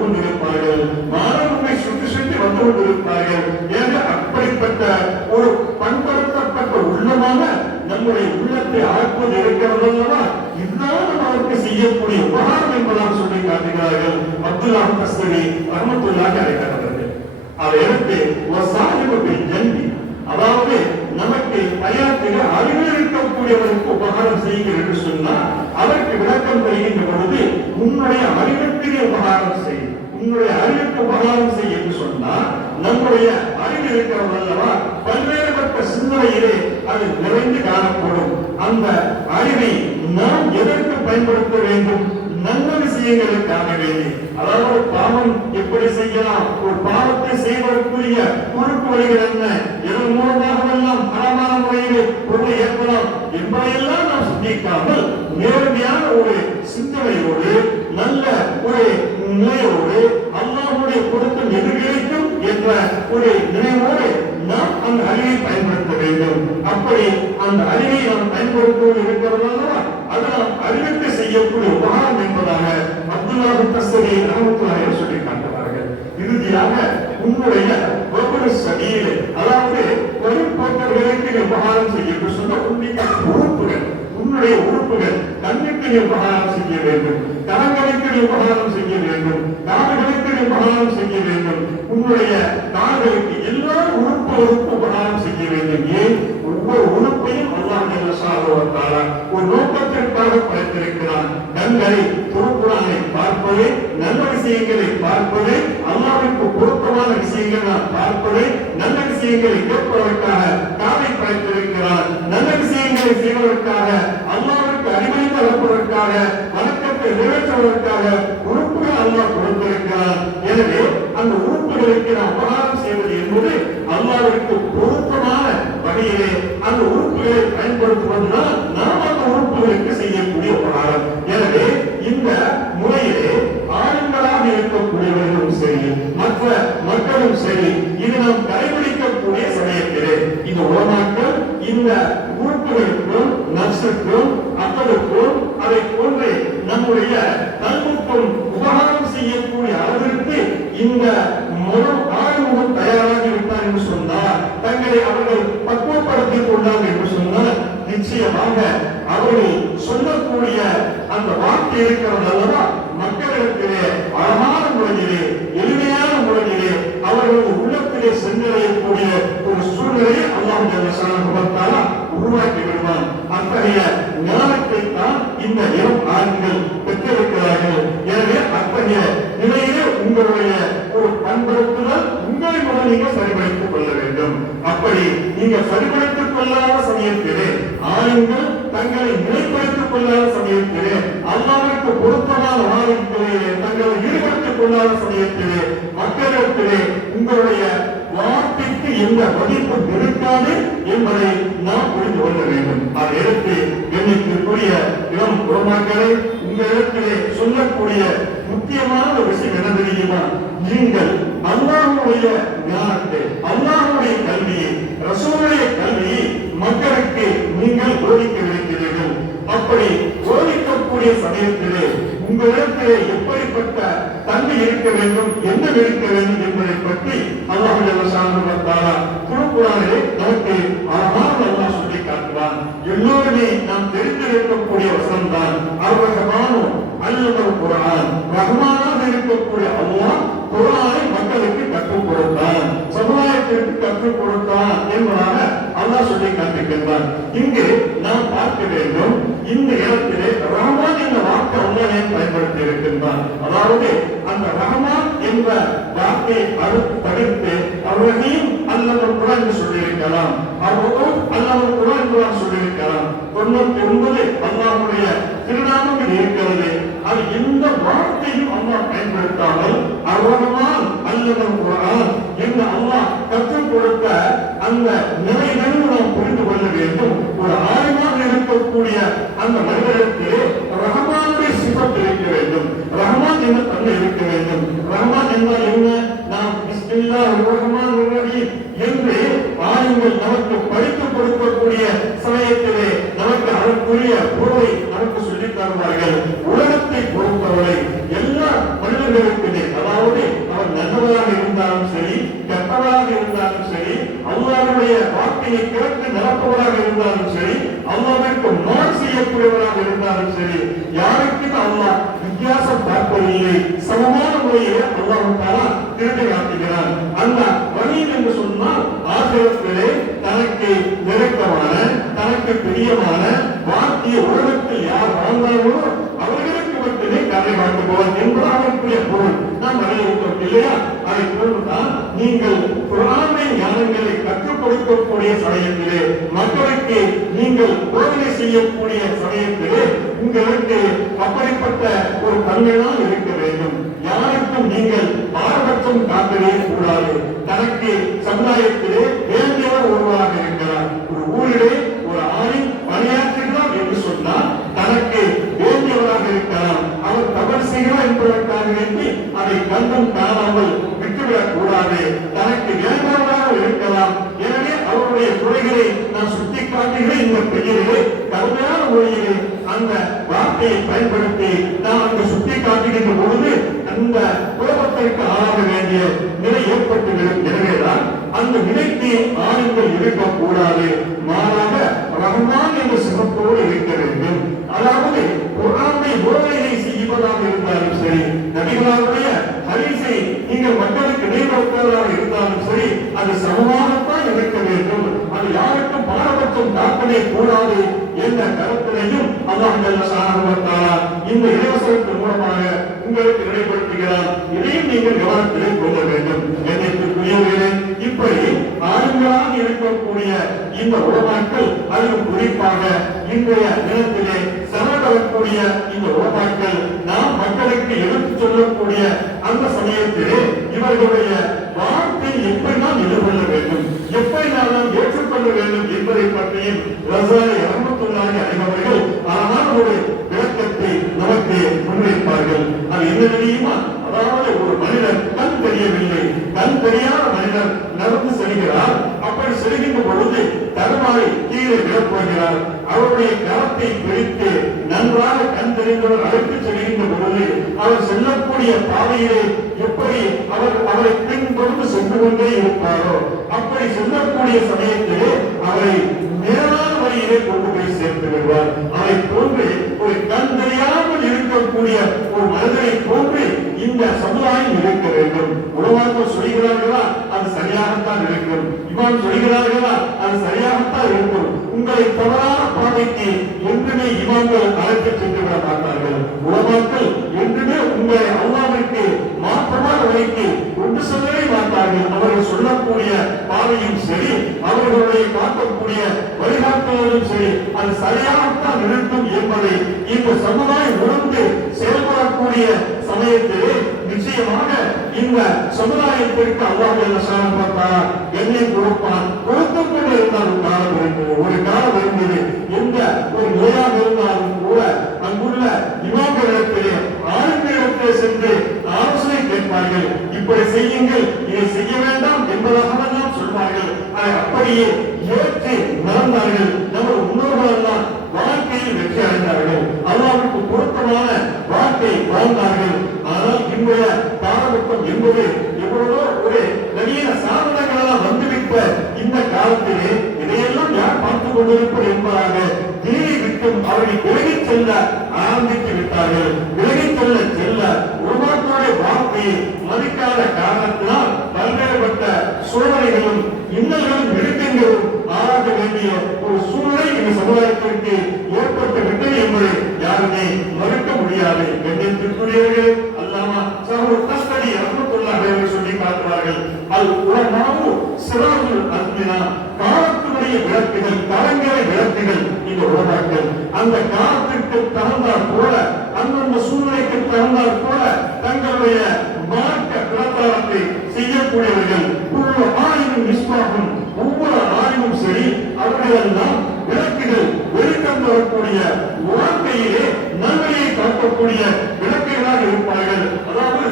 செய்யக்கூடிய உபகாரம் என்பதாக சொல்லி காட்டுகிறார்கள் அப்துல்லாஹ் தஸ்தரி ரஹ்மத்துல்லாஹி அலைஹி அவர்கள். அதை எடுத்து வசாஹிபுல் ஜன்னி, அதாவது நமக்கு தயாரிக்கிற அறிவில் இருக்கக்கூடியவருக்கு உபகாரம் செய்யுங்கள் என்று சொன்னால் அதற்கு விளக்கம் தருகின்ற பொழுது உன்னுடைய அறிவுக்கு உபகாரம் செய், உன்னுடைய அறிவுக்கு உபகாரம் செய் என்று சொன்னால் நம்முடைய அறிவு இருக்கிறது அல்லவா, பல்வேறுபட்ட சிந்தனையிலே அது நிறைந்து காணப்படும். அந்த அறிவை நாம் எதற்கு பயன்படுத்த வேண்டும்? நல்ல விஷயங்களுக்காக வேண்டி. அதாவது பாவம் எப்படி செய்யலாம், ஒரு பாவத்தை செய்வதற்குரிய பொறுப்பு வழிகள் என்ன, இதன் மூலமாக எல்லாம் தரமான முறையிலே பொருளை ஏற்படலாம் என்பதையெல்லாம் நாம் சிந்திக்காமல் நேரடியான ஒரு சிந்தனையோடு நல்ல ஒரு நிலையோடு அல்லாஹ்வுடைய பொருத்தம் எது கிடைக்கும் என்ற ஒரு நினைவோடு நாம் அந்த அறிவை பயன்படுத்த வேண்டும். அப்படி அந்த அறிவை நாம் பயன்படுத்துவது இருக்கிறது அல்லவா, அது நாம் அறிவித்து செய்யக்கூடிய உபகாரம் என்பதாக அப்துல்லாஹ் தஸ்தரி ரஹ்மத்துல்லாஹி சொல்லி காட்டுவார்கள். இறுதியாக உன்னுடைய ஒவ்வொரு சதியிலே, அதாவது ஒரு போக்கர்களுக்கு உபகாரம் செய்ய சொன்ன உறுப்புகள், உன்னுடைய உறுப்புகள், கண்ணுக்கு உபகாரம் செய்ய வேண்டும், கரங்களுக்கு உபகாரம் செய்ய வேண்டும், காதுகளுக்கு உபகாரம் செய்ய வேண்டும், உன்னுடைய காதுகளுக்கு எல்லா உறுப்புகளுக்கும் உபகாரம் செய்ய வேண்டும். ஏன்? ஒவ்வொரு உறுப்பையும் அல்லாஹ் ஜல்லல்லாஹு தஆலா ஒரு நோக்கத்திற்காக படைத்திருக்கிறான். கண்களை திருக்குர்ஆனை பார்ப்பது, நல்ல விஷயங்களை பார்ப்பது, அல்லாஹ்வுக்கு பொருத்தமான விஷயங்களை நாம் பார்ப்பது, நல்ல விஷயங்களை கேட்பதற்காக காதை படைத்திருக்கிறான். நல்ல விஷயங்களை செய்வதற்காக அல்லாஹ்வுக்கு அடிமைந்து நடப்பதற்காக வணக்கத்தை நிறைவேற்றுவதற்காக உறுப்புகள் அல்லாஹ் கொடுத்திருக்கிறான். எனவே அந்த உறுப்புகளுக்கு நாம் உபகாரம் செய்வது என்பது அல்லாஹ்வுக்கு பொருத்தமான வகையிலே அந்த உறுப்புகளை பயன்படுத்துவதுதான் நாம் அந்த உறுப்புகளுக்கு செய்யக்கூடிய உபகாரம். எனவே இந்த முறையிலே ஆண்களாக இருக்கக்கூடியவர்களும் சரி, மற்ற மக்களும் சரி, இது நாம் கடைபிடிக்கக்கூடிய சமயத்திலே இந்த உலமாக்கள் இந்த உறுப்புகளுக்கும் நப்சுக்கும் அக்கலுக்கும் அதை போன்று நம்முடைய கல்வுக்கும் உபகாரம் செய்யக்கூடிய அளவிற்கு இந்த ஆளுநர் தயாராக விட்டார் என்று சொன்னார், தங்களை அவர்கள் பக்குவப்படுத்திக் கொண்டார்கள் என்று சொன்னால் நிச்சயமாக அவர்கள் சொல்லக்கூடிய அந்த வார்த்தை இருக்கிறது அல்லவா, மக்களிடத்திலே அழகான முறையிலே எளிமையான முறையிலே அவர்கள் உள்ளத்திலே சென்றடையக்கூடிய ஒரு சூழ்நிலையை அல்லாஹ் ஜல்லல்லாஹு தஆலா உருவாக்கி விடுவான். அத்தகைய ஞானத்தை தான் இந்த இளம் ஆண்கள் பெற்றிருக்கிறார்கள். எனவே அத்தகைய நிலையிலே உங்களுடைய ஒரு பண்படுத்துதல் உங்களை முதல் நீங்க சரிபடுத்திக் கொள்ள வேண்டும். அப்படி நீங்க சரிபடுத்திக் கொள்ளாத சமயத்திலே, ஆண்கள் தங்களை நிலைப்படுத்திக் கொள்ளாத சமயத்திலே, அல்லாஹ்வுக்கு பொருத்தமான வாழ்க்கையிலே தங்களை ஈடுபடுத்திக் கொள்ளாத சமயத்திலே மக்களிடத்திலே உங்களுடைய வார்த்தைக்கு எந்த மதிப்பு இருக்காது என்பதை நாம் புரிந்து கொள்ள வேண்டும். அதை எடுத்து எண்ணிக்கைக்குரிய இளம் குழந்தைகளை உங்களிடத்திலே சொல்லக்கூடிய முக்கியமான ஒரு விஷயம் என்ன தெரியுமா? நீங்கள் அல்லாஹ்வுடைய ஞானத்தை, அல்லாஹ்வுடைய கல்வியை, ரசூலுடைய கல்வியை மக்களுக்கு நீங்கள் போதிக்க இருக்கிறீர்கள். அப்படி போதிக்கக்கூடிய சமயத்திலே உங்களிடத்திலே எப்படிப்பட்ட தன்மை இருக்க வேண்டும், என்ன இருக்க வேண்டும் என்பதை பற்றி அல்லாஹ் ஜல்லல்லாஹு தஆலா திருக்குர்ஆனிலே நமக்கு அழகாக அல்லாஹ் சொல்லி காட்டுவான். எல்லோருமே நாம் தெரிந்திருக்கக்கூடிய வசனம் தான் அர்-ரஹ்மானு அல்லமல் குர்ஆன். ரஹ்மானாக இருக்கக்கூடிய அல்லாஹ் குர்ஆனை மக்களுக்கு கற்றுக் கொடுத்தான், சமுதாயத்திற்கு கற்றுக் கொடுத்தான் என்பதாக அல்லாஹ் சொல்லி காட்டுகின்றான். இங்கு நாம் பார்க்க வேண்டும், இந்த இடத்திலே ரஹ்மான் என்ற வார்த்தை அல்லாஹ் பயன்படுத்தி இருக்கின்றான். அதாவது அந்த ரஹ்மான் என்ற வார்த்தையை தவிர்த்து அர்-ரஹீம் அல்லமல் குர்ஆன் என்று சொல்லியிருக்கலாம், அர்-ரஹூப் அல்லமல் குர்ஆன் என்று சொல்லியிருக்கலாம். 99 அல்லாஹ்வுடைய திருநாமங்கள் இருக்கிறது. அது எந்த வார்த்தையும் அல்லாஹ் பயன்படுத்தாமல் அர்-ரஹ்மான் அல்லமல் குர்ஆன் என்று அல்லாஹ் கற்றுக் கொடுத்த அந்த நிலையிலிருந்து நாம் புரிந்து கொள்ள வேண்டும். ஒரு ஆழமாக இருக்கக்கூடிய அந்த மனிதத்திலே ரஹ்மானுடைய சிஃபத் இருக்க வேண்டும், ரஹ்மான் என்ற தன்மை இருக்க வேண்டும். ரஹ்மான் என்றால் என்ன? நாம் பிஸ்மில்லாஹிர் ரஹ்மானிர் ரஹீம் என்று ஆயுங்கள் நமக்கு படித்துக் கொடுக்கக்கூடிய சமயத்திலே நமக்கு அதற்குரிய பொருளை நமக்கு சொல்லித் தருவார்கள். உலகத்தை பொறுத்தவரை எல்லா மனிதர்களுக்குமே, அதாவது அவர் நல்லவராக இருந்தாலும் சரி, கெட்டவராக இருந்தாலும் சரி, அல்லாஹ்வுடைய வார்த்தையை கேட்டு நடப்பவராக இருந்தாலும் சரி, அல்லாஹ்விற்கு மாறு செய்யக்கூடியவராக இருந்தாலும் சரி, யாருக்கும் அல்லாஹ் வித்தியாசம் பார்ப்பதில்லை. சமமான முறையிலே அல்லாஹ் திருட்டு காட்டுகிறான். அந்த வழி என்று சொன்னால் ஆசிரியர்களே தனக்கு நெருக்கமான, தனக்கு பிரியமான வாக்கிய உலகத்தில் யார் வாழ்ந்தார்களோ அவர்களுக்கு மட்டுமே கதை காட்டுபவர் என்பது அவருக்குரிய பொருள். நாம் அறிவித்தோம் இல்லையா? அதை போன்றுதான் நீங்கள் குர்ஆனை ஞானங்களை கற்றுக் கொடுக்கக்கூடிய சமயத்திலே, மக்களுக்கு நீங்கள் போதனை செய்யக்கூடிய சமயத்திலே உங்களுக்கு அப்படிப்பட்ட ஒரு தன்மைதான் இருக்க வேண்டும். யாருக்கும் நீங்கள் பாரபட்சம் காட்டவே கூடாது. தனக்கு சமுதாயத்திலே வேண்டியவர் ஒருவராக இருக்கிறார். ஒரு ஊரிலே ஒரு ஆணின் பணியாற்றுகிறார் என்று சொன்னால் தனக்கு வேண்டியவராக இருக்கலாம். அவர் தவறு செய்கிறார் என்பதற்காக வேண்டி அதை கண்டம் காணாமல் விட்டுவிடக் கூடாது. தனக்கு வேண்டவராக இருக்கலாம். எனவே அவருடைய குறைகளை நான் சுட்டிக்காட்டுகிறேன். இந்த பெயரிலே கடுமையான முறையிலே அந்த வார்த்தையை பயன்படுத்தி நான் அங்கு சுட்டிக்காட்டுகின்ற பொழுது அந்த கோபத்திற்கு ஆளாக வேண்டிய நிலை ஏற்பட்டுவிடும். எனவேதான் அந்த நிலைக்கு ஆளுங்கள் இருக்கக்கூடாது. மாறாக ரஹ்மான் என்ற சிறப்போடு இருக்க வேண்டும். அதாவது குர்ஆனை போதனை செய்வதாக இருந்தாலும் சரி, நபிகளாருடைய ஹதீஸை நீங்கள் மக்களுக்கு நினைவுபடுத்துவதாக இருந்தாலும் சரி, அது சமமாகத்தான் இருக்க வேண்டும். அது யாருக்கும் பாரபட்சம் காட்டவே கூடாது என்ற கருத்தினையும் அல்லாஹ் சுப்ஹானஹு வ தஆலா இந்த இலவசத்தின் மூலமாக உங்களுக்கு நினைவுபடுத்துகிறார். இதையும் நீங்கள் கவனத்திலே கொள்ள வேண்டும். என்னைக்குரியவர்களே, இப்படி ஆளுங்களாக இருக்கக்கூடிய இந்த உலமாக்கள், அதிலும் குறிப்பாக இன்றைய தினத்திலே செலவரக்கூடிய இந்த உலமாக்கள் நாம் மக்களுக்கு எடுத்துச் சொல்லக்கூடிய அந்த சமயத்திலே இவர்களுடைய வார்த்தை எப்படி நாம் எதிர்கொள்ள வேண்டும், எப்படி நாம் ஏற்றுக்கொள்ள வேண்டும் என்பதை பற்றியும் ரஸாலி ரஹ்மத்துல்லாஹி அலைஹி அவர்கள் அழகான ஒரு விளக்கத்தை நமக்கு முன்வைப்பார்கள். அது என்ன தெரியுமா? அதாவது ஒரு மனிதர் கண் தெரியவில்லை, கண் தெரியாத மனிதர் நடந்து செல்கிறார். அப்படி செல்கின்ற பொழுது தருமாறி கீழே விழப்போகிறார். அவருடைய கரத்தை பிடித்து நன்றாக கண் தெரிந்தவர் அழைத்து செல்கின்ற பொழுது அவர் செல்லக்கூடிய பாதையிலே எப்படி அவரை பின்தொடர்ந்து சென்று கொண்டே இருப்பாரோ அப்படி செல்லக்கூடிய சமயத்திலே அவரை நேரான வழியிலே கொண்டு போய் சேர்த்து விடுவார். அதை போன்று ஒரு கண் தெரியாமல் இருக்கக்கூடிய ஒரு மனிதனை போன்று இந்த சமுதாயம் இருக்க வேண்டும். உலமாக்கள் சொல்கிறார்களா அது சரியாகத்தான் இருக்கும், இமாம் சொல்கிறார்களா அது சரியாகத்தான் இருக்கும். உங்களை தவறான பாதைக்கு என்றுமே இமாம்கள் அழைத்து சென்று விட மாட்டார்கள். உலமாக்கள் என்றுமே உங்களை அல்லாஹ்விற்கு மாற்றமான வழிக்கு கொண்டு செல்லவே மாட்டார்கள். அவர்கள் சொல்லக்கூடிய பாதையும் சரி, அவர்களுடைய காட்டக்கூடிய வழிகாட்டுவதும் சரி, அது சரியாகத்தான் இருக்கும் என்பதை இந்த சமுதாயம் உணர்ந்து செயல்படக்கூடிய சமயத்திலே நிச்சயமாக இந்த சமுதாயத்திற்கு அல்லாஹ் சுப்ஹானஹு வ தஆலா என்னை கொடுப்பான். கொடுத்துக் கொண்டு இருந்தாலும் காலம் இருந்தது, ஒரு காலம் இருந்தது. எந்த ஒரு நோயாக இருந்தாலும் கூட அங்குள்ள இமாம்களிடத்திலே ஆளுங்களிடத்திலே சென்று ஆலோசனை கேட்பார்கள். இப்படி செய்யுங்கள், இதை செய்ய வேண்டாம் என்பதாக சொல்வார்கள். அதை அப்படியே ஏற்று நடந்தார்கள். நமது முன்னோர்கள் எல்லாம் வாழ்க்கையில் வெற்றி அடைந்தார்கள், அல்லாஹ்வுக்கு பொருத்தமான வாழ்க்கை வாழ்ந்தார்கள். ஆனால் இன்றைய காலகட்டம் என்பது எவ்வளவோ ஒரு நவீன சாதனங்களால் வந்துவிட்ட இந்த காலத்திலே இதையெல்லாம் யார் பார்த்துக் கொண்டிருப்பது என்பதாக தீரை விட்டும் அவர்கள் விலகிச் செல்ல ஆரம்பித்து விட்டார்கள். விலகிச் செல்ல செல்ல உருவாக்குடைய வார்த்தையை மதிக்காத காரணத்தினால் பல்வேறுபட்ட சோதனைகளும் இன்னல்களும் நெருக்கங்களும் ஆராய வேண்டிய ஒரு சூழ்நிலை இந்த சமுதாயத்திற்கு ஏற்பட்டு விட்டது என்பதை யாருமே மறுக்க முடியாது. கண்ணியத்திற்குரியவர்களே, அல்லாமா ஷஹ்ருல் கஸ்தரி ரஹ்மத்துல்லாஹி அலைஹி சொல்லி காட்டுவார்கள், அல் உலமாவு சிராஜுல் அஸ்மினா, காலத்துடைய விளக்குகள், கலங்கரை விளக்குகள் இந்த உலமாக்கள். அந்த காலத்திற்கு தகுந்தாற் போல, அந்தந்த சூழ்நிலைக்கு தகுந்தாற் போல தங்களுடைய மார்க்க பிரச்சாரத்தை செய்யக்கூடியவர்கள். உள்ள ஆயுதம் நிஸ்பாகும், ஒவ்வொரு ஆயுதமும் சரி, அவர்களெல்லாம் விளக்குகள், வெளிக்கம் தரக்கூடிய வாழ்க்கையிலே நன்மையை காட்டக்கூடிய விளக்குகளாக இருப்பார்கள். அதாவது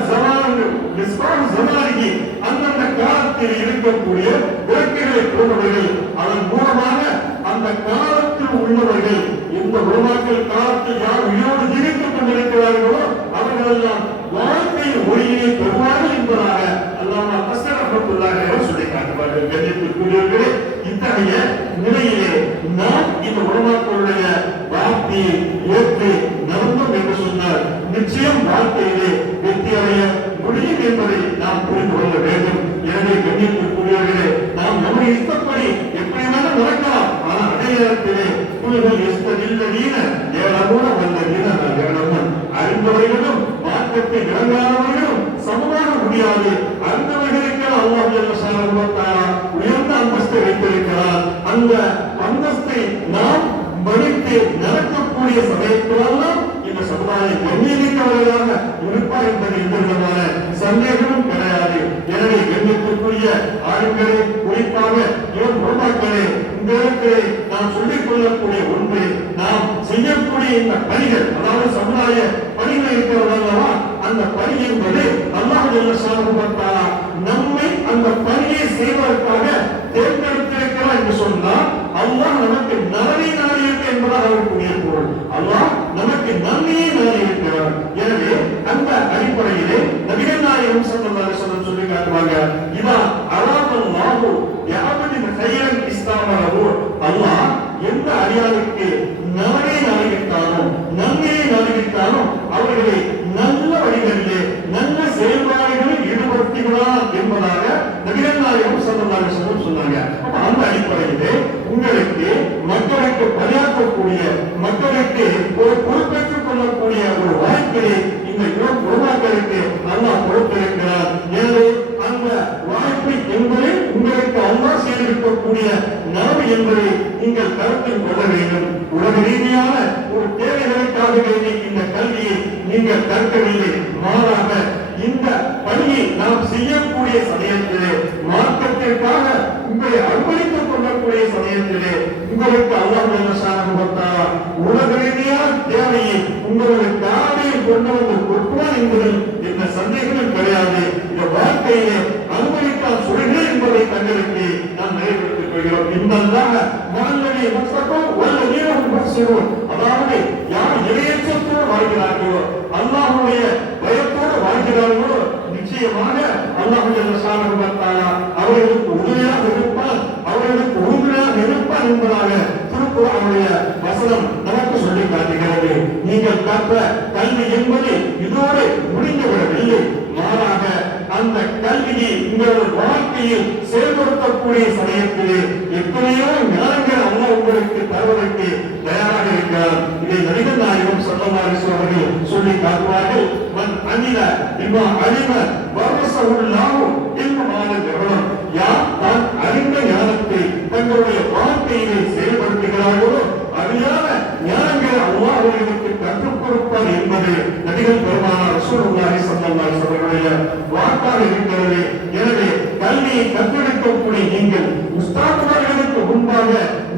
ஜமானிக்கு அந்தந்த காலத்தில் இருக்கக்கூடிய விளக்குகளை போன்றவர்கள். அதன் மூலமாக அந்த காலத்தில் உள்ளவர்கள், இந்த உலமாக்கள் காலத்தில் யார் உயிரோடு ஜீவித்துக் கொண்டிருக்கிறார்களோ அவர்களெல்லாம் வாழ்க்கையில் ஒளியினை பெறுவார்கள் என்பதாக அல்லாமா கஸ்தரி ரஹ்மத்துல்லாஹி அலைஹி சொல்லி காட்டுவார்கள். கண்ணியத்திற்குரியவர்களே, இத்தகைய நிலையிலே நாம் இந்த உலமாக்களுடைய வார்த்தை முடியாது. அந்தவர்களுக்கு அல்லாஹ் ஜல்ல ஷானஹு உயர்ந்த அந்தஸ்தை வைத்திருக்கிறார். அந்த அந்தஸ்தை நாம் மதித்து நடக்கக்கூடிய சமயத்திலெல்லாம் இந்த சமுதாயம் கண்ணியமிக்கவர்களாக இருப்பார் என்பது எந்த விதமான சந்தேகமும் கிடையாது. எனவே கண்ணியத்திற்குரிய ஆளுங்களே, குறிப்பாக இவன் பொருளாக்களே, உங்களுக்கு நாம் சொல்லிக் கொள்ளக்கூடிய ஒன்று, நாம் செய்யக்கூடிய இந்த பணிகள், அதாவது சமுதாய பணிகள் இருக்கிறதல்லவா, அந்த பணி என்பது அல்லாஹ் ஜல்ல ஷானஹு வ தஆலா நம்மை அந்த பணியை செய்வதற்காக தேர்ந்தெடுத்திருக்கிறார் என்று சொன்னால் அல்லாஹ் நமக்கு நன்மை நாடியிருக்க என்பதாக இருக்கக்கூடிய பொருள். அல்லாஹ் நமக்கு நன்மையை நாடியிருக்கிறார். எனவே அந்த அடிப்படையிலே நபிகள் நாயகம் ஸல்லல்லாஹு அலைஹி வஸல்லம் சொல்லி காட்டுவாங்க, இதா அராதல்லாஹு யஅபதின் கைரன் இஸ்தாமரஹு, அல்லாஹ் எந்த அடியாருக்கு நன்மையை நாடிவிட்டானோ, நன்மையை நாடிவிட்டானோ அவர்களை நல்ல வழிகளிலே நல்ல செயல்பாடுகளில் ஈடுபடுத்துகிறார் என்பதாக நபிகள் நாயகம் ஸல்லல்லாஹு அலைஹி வஸல்லம் சொன்னாங்க. அந்த அடிப்படையிலே உங்களுக்கு மக்களுக்கு பணியாற்றக்கூடிய, மக்களுக்கு ஒரு பொறுப்பேற்றுக் கொள்ளக்கூடிய ஒரு வாய்ப்பினை இந்த இளம் பொருளாக்களுக்கு அல்லாஹ் கொடுத்திருக்கிறார். எனவே அந்த வாய்ப்பை என்பதை உங்களுக்கு அல்லாஹ் செய்திருக்கக்கூடிய நன்மை என்பதை நீங்கள் கருத்தில் கொள்ள வேண்டும். உலக ரீதியான ஒரு தேவைகளுக்காக வேண்டி இந்த கல்வியை நீங்கள் கற்கவில்லை. மாறாக இந்த பணியை நாம் செய்யக்கூடிய சமயத்திலே, மார்க்கத்திற்காக உங்களை அர்ப்பணித்துக் கொள்ளக்கூடிய சமயத்திலே உங்களுக்கு அல்லாஹ் ஜல்ல ஷானஹு வ தஆலா உலக ரீதியான தேவையை உங்களுக்காக கொண்டு வந்து கொடுப்பார் என்பதில் எந்த சந்தேகமும் கிடையாது. இந்த வாழ்க்கையிலே அனுமதித்தால் சொல்கிறேன் என்பதை தங்களுக்கு நாம் நிறைவேற்றிக் கொள்கிறோம். இந்தல்லாஹ மனநிலை மஸ்தகம் வல்ல நீரும் பசிரும், அதாவது யார் இறையச்சத்தோடு வாழ்கிறார்களோ, அல்லாஹ்வுடைய பயத்தோடு வாழ்கிறார்களோ, நிச்சயமாக அல்லாஹ் ஜல்ல ஷானஹு வ தஆலா அவர்களுக்கு உதவியாக இருப்பார், அவர்களுக்கு உறுதுணையாக இருப்பார் என்பதாக திருக்குர்ஆனுடைய வசனம் நமக்கு சொல்லி காட்டுகிறது. நீங்கள் கற்ற கல்வி என்பது இதோடு முடிந்துவிடவில்லை. மாறாக அந்த கல்வியை உங்கள் வாழ்க்கையில் செயல்படுத்தக்கூடிய சமயத்திலே எத்தனையோ ஞானங்கள் அல்லாஹ் உங்களுக்கு தருவதற்கு தயாராக இருக்கிறார். இதை நபிகள் நாயகம் ஸல்லல்லாஹு அலைஹி வஸல்லம் அவர்கள் சொல்லி காட்டுவார்கள், மன் அமில பிமா அலிம வரஸஹுல்லாஹு இல்மான ஜஹலம், யார் தான் அறிந்த ஞானத்தை தங்களுடைய வாழ்க்கையிலே செயல்படுத்துகிறார்களோ அறியாத ஞானங்களை அல்லாஹ் அவர்களுக்கு கற்றுக் கொடுப்பார் என்பது நபிகள் பெருமானார் ரசூலுல்லாஹி ஸல்லல்லாஹு அலைஹி வஸல்லம் வாக்காக இருக்கிறது. எனவே கல்வியை கற்றெடுக்கக்கூடிய நீங்கள் உஸ்தாதுமார்களுக்கு முன்பாக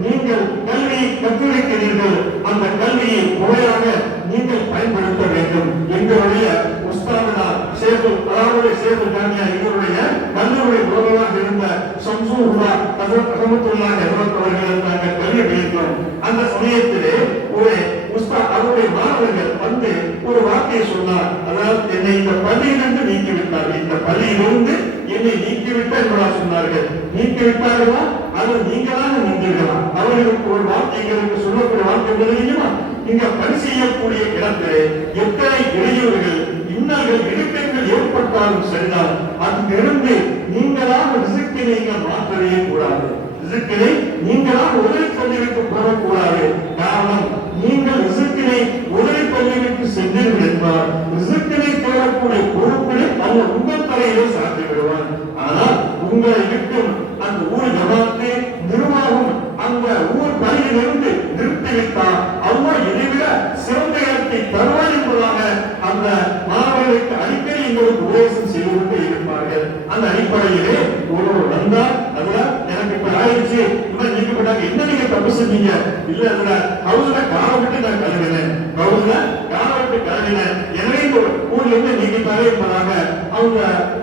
நீங்கள் கல்வியை கற்றெடுக்கிறீர்கள். அந்த கல்வியை முறையாக நீங்கள் பயன்படுத்த வேண்டும். எங்களுடைய உஸ்தாதுனா ஷேகுல், அதாவது ஷேகுல் ஜாமியா, இவருடைய கல்லூரி முதல்வராக இருந்த ஷம்சுல்லா ஹஜ்ரத் ரஹ்மத்துல்லாஹி ஹஜ்ரத் அவர்கள் நாங்கள் கல்வி அளித்தோம். அந்த சமயத்திலே ஒரு உஸ்தாத் அவருடைய மாணவர்கள் வந்து ஒரு வார்த்தையை சொன்னார், அதாவது என்னை இந்த பள்ளியிலிருந்து நீக்கிவிட்டார், இந்த பள்ளியிலிருந்து என்னை நீக்கிவிட்டார் என்பதாக சொன்னார்கள். நீக்கிவிட்டார்களா அல்லது நீங்களாக நீங்களா? அவர்களுக்கு ஒரு வார்த்தை, எங்களுக்கு சொல்லக்கூடிய வார்த்தை தெரியுமா? இங்க பணி செய்யக்கூடிய இடத்திலே எத்தனை இளைஞர்கள் இன்னல்கள் இடுக்கங்கள் ஏற்பட்டாலும் சரிதான், அதிலிருந்து நீங்களாக ரிஸ்கை நீங்கள் மாற்றவே கூடாது. ரிஸ்கினை நீங்களாக உதவி பள்ளிகளுக்கு போகக்கூடாது. காரணம், நீங்கள் ரிஸ்கினை உதவி பள்ளிகளுக்கு சென்றீர்கள் என்றால் ரிஸ்கினை தேடக்கூடிய பொறுப்பினை அவர் உங்கள் தலையிலே சார்ந்து விடுவார். ஆனால் உங்களை விட்டும் அந்த ஊர் ஜமாத்து நிர்வாகம் அந்த ஊர் பள்ளியிலிருந்து நிறுத்திவிட்டால் அல்லாஹ் இதைவிட சிறந்த இடத்தை தருவார் என்பதாக அந்த மாணவர்களுக்கு அடிக்கடி எங்களுக்கு உபதேசம் செய்து கொண்டே இருப்பார்கள். அந்த அடிப்படையிலே ஒருவர் வந்தால் அதுல எனக்கு இப்ப ஆயிடுச்சு, இவன் நீக்கப்பட்டாங்க, என்ன நீங்க தப்பு செஞ்சீங்க? இல்ல அதுல ஹவுஸ்ல காலை விட்டு நான் கழுவினேன், ஹவுஸ்ல காலை விட்டு கழுவினேன், எனவே இந்த ஊர்ல இருந்து நீக்கிட்டாலே என்பதாக அவங்க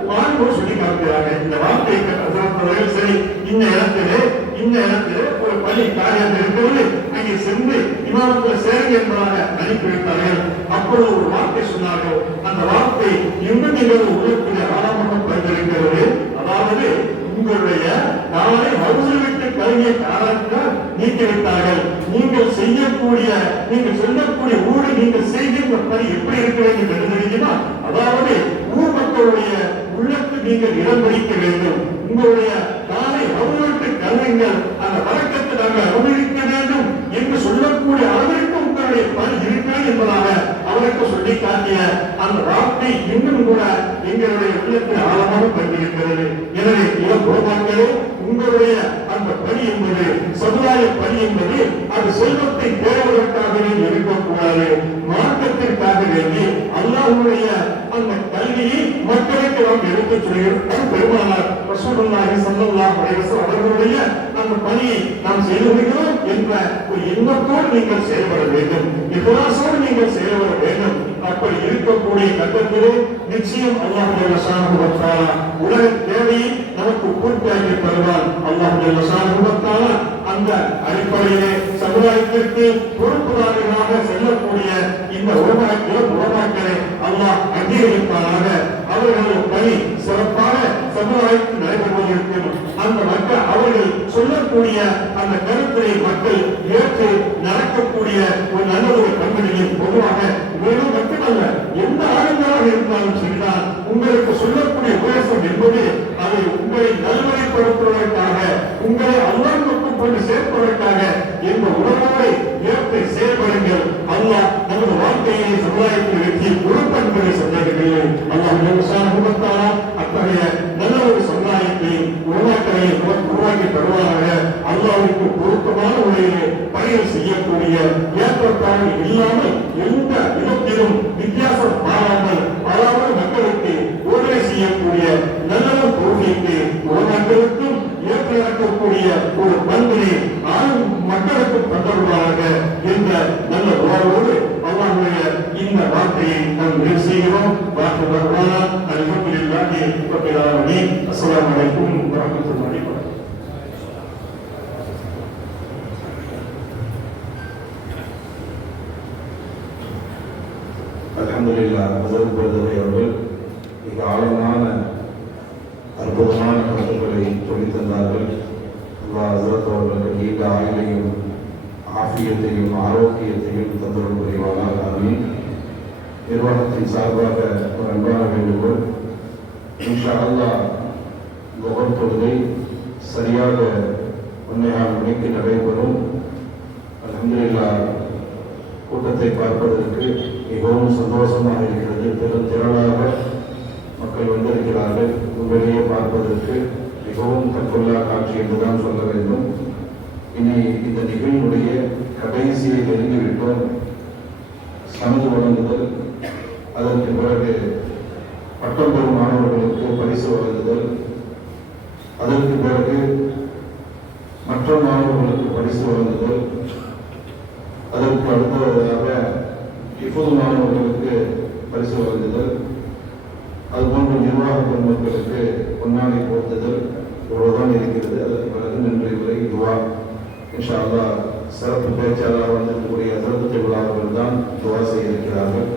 வாழ்வோடு சொல்லி காட்டுகிறாங்க. இந்த வார்த்தை சரி, இந்த இடத்திலே ஒரு பள்ளி காரியம் இருக்கிறது, அங்கே சென்று இமாமத்துல சேருங்க என்பதாக அனுப்பி வைத்தார்கள். அப்பொழுது ஒரு வார்த்தை சொன்னார்கள். அந்த வார்த்தை இன்னும் நீங்கள் உள்ளத்தில் ஆழமாக பதிந்திருக்கிறது. அதாவது உங்களுடைய காலை ஹவுஸில் விட்டு கல்வியை காரணத்தால் நீக்கிவிட்டார்கள். நீங்கள் சொல்லக்கூடிய ஊரை நீங்கள் செய்கின்ற பணி எப்படி இருக்க வேண்டும் என்று தெரியுமா? அதாவது ஊர் மக்களுடைய உள்ளத்தில் நீங்கள் இடம் பிடிக்க வேண்டும். உங்களுடைய காலை ஹவுஸில் கல்விங்கள் அந்த வழக்கத்தை நாங்கள் அனுமதிக்க வேண்டும் என்று சொல்லக்கூடிய அளவிற்கு உங்களுடைய பணி இருக்கிறது என்பதாக அவர் நமக்கு சொல்லி காட்டிய அந்த வார்த்தை இன்னும் கூட எங்களுடைய உள்ளத்தில் ஆழமாக பதிந்திருக்கிறது. எனவே உலகங்களே, உங்களுடைய அந்த பணி என்பது, சமுதாய பணி என்பது அது செல்வத்தை தேடுவதற்காகவே இருக்கக்கூடாது. மார்க்கத்திற்காக வேண்டி அல்லாஹ்வுடைய அந்த கல்வியை மக்களுக்கு நாம் எடுத்துச் சொல்கிறோம். பெருமானார் ரசூலுல்லாஹி ஸல்லல்லாஹு அலைஹி வஸல்லம் அவர்களுடைய அந்த பணியை நாம் செய்து வருகிறோம் என்ற ஒரு எண்ணத்தோடு நீங்கள் செயல்பட வேண்டும், இஹ்லாஸோடு நீங்கள் செயல்பட வேண்டும். அப்படி இருக்கக்கூடிய கட்டத்திலே நிச்சயம் அல்லாஹ் ஜல்ல ஷானஹு வ தஆலா உலக தேவையை நமக்கு பூர்த்தியாக்கி தருவான். அல்லாஹ் ஜல்ல ஷானஹு வ தஆலா அந்த அடிப்படையிலே சமுதாயத்திற்கு பொறுப்புதாரிகளாக செல்லக்கூடிய இந்த உலமாக்களை அல்லாஹ் அங்கீகரிப்பானாக. அவர்களது பணி சிறப்பாக சமுதாயத்தில் நடைபெறுவதற்கும் அந்த மக்கள் அவர்கள் சொல்லக்கூடிய அந்த கருத்தினை மக்கள் ஏற்று நடக்கக்கூடிய ஒரு நல்ல ஒரு பண்புகளில் பொதுவாக இவர்கள் மட்டுமல்ல, எந்த ஆளுநராக இருந்தாலும் சரிதான், உங்களுக்கு சொல்லக்கூடிய உபதேசம் என்பது அதை உங்களை நல்வழிப்படுத்துவதற்காக, உங்களை அல்லாஹ் பக்கம் கொண்டு சேர்ப்பதற்காக என்ற உணர்வோடு ஏற்று செயல்படுங்கள். அல்லாஹ் நமது வாழ்க்கையை சமுதாயத்தில் வெற்றியை பொறுப்பென்பதை சந்தேகமில்லை. அல்லாஹ் அத்தகைய நல்ல ஒரு சமுதாயத்தை உருவாக்கலை உருவாக்கி தருவாராக. அல்லாஹ்வுக்கு பொருத்தமான முறையிலே பணிகள் செய்யக்கூடிய ஏற்றத்தாழ்வு இல்லாமல் எந்த இடத்திலும் வித்தியாசம் மாறாமல் பலவாறு மக்களுக்கு உதவி செய்யக்கூடிய நல்ல பொருளுக்கு உருவாக்களுக்கும் ஏற்று நடக்கக்கூடிய ஒரு பண்பினை மக்களுக்கு தந்தருவாராக என்ற நல்ல உணர்வோடு அல்லாஹ்வுடைய இந்த வார்த்தையை நாம் நிறைவு செய்கிறோம். வாக்கு வருவானா அல்ஹம்துலில்லாஹி ரப்பில் ஆலமீன். அஸ்ஸலாமு அலைக்கும் வரஹ்மத்துல்லாஹி வபரகாத்துஹு. அல்ஹம்துலில்லாஹ். ஹஸரத் பர்தவி அவர்கள் மிக ஆழமான அற்புதமான கருத்துக்களை சொல்லித் தந்தார்கள். அல்லாஹ் ஹஸரத் அவர்களுக்கு நீண்ட ஆயுளையும் ஆஃபியத்தையும் ஆரோக்கியத்தையும் தந்தருள் புரிவானாக. ஆமீன். நிர்வாகத்தின் சார்பாக ஒரு அன்பான வேண்டுகோள். இன்ஷா அல்லாஹ் லுஹர் தொழுகை சரியாக 1:15 மணிக்கு நடைபெறும். அல்ஹம்துலில்லாஹ். கூட்டத்தை பார்ப்பதற்கு மிகவும் சந்தோஷமாக இருக்கிறது. திரளாக மக்கள் வந்திருக்கிறார்கள். உண்மையிலேயே பார்ப்பதற்கு மிகவும் தற்கொள்ளா காட்சி என்றுதான் சொல்ல வேண்டும். இனி இந்த நிகழ்வுடைய கடைசியை நெருங்கிவிட்டோம். சமது வழங்குதல், அதற்கு பிறகு பட்டம் பெறும் மாணவர்களுக்கு பரிசு வழங்குதல், அதற்கு பிறகு மற்ற மாணவர்களுக்கு பரிசு வழங்குதல், அதற்கு அடுத்ததாக இப்போது மாணவர்களுக்கு பரிசு வழங்குதல், அதுபோன்ற நிர்வாக பெருமக்களுக்கு பொன்னாடை போர்த்துதல் இவ்வளவுதான் இருக்கிறது. அதற்கு பிறகு நன்றி உரை துவா. இன்ஷா அல்லாஹ் சிறப்பு பேச்சாளராக வந்திருக்கக்கூடிய ஹஸரத் அவர்கள் தான் துவா செய்ய இருக்கிறார்கள்.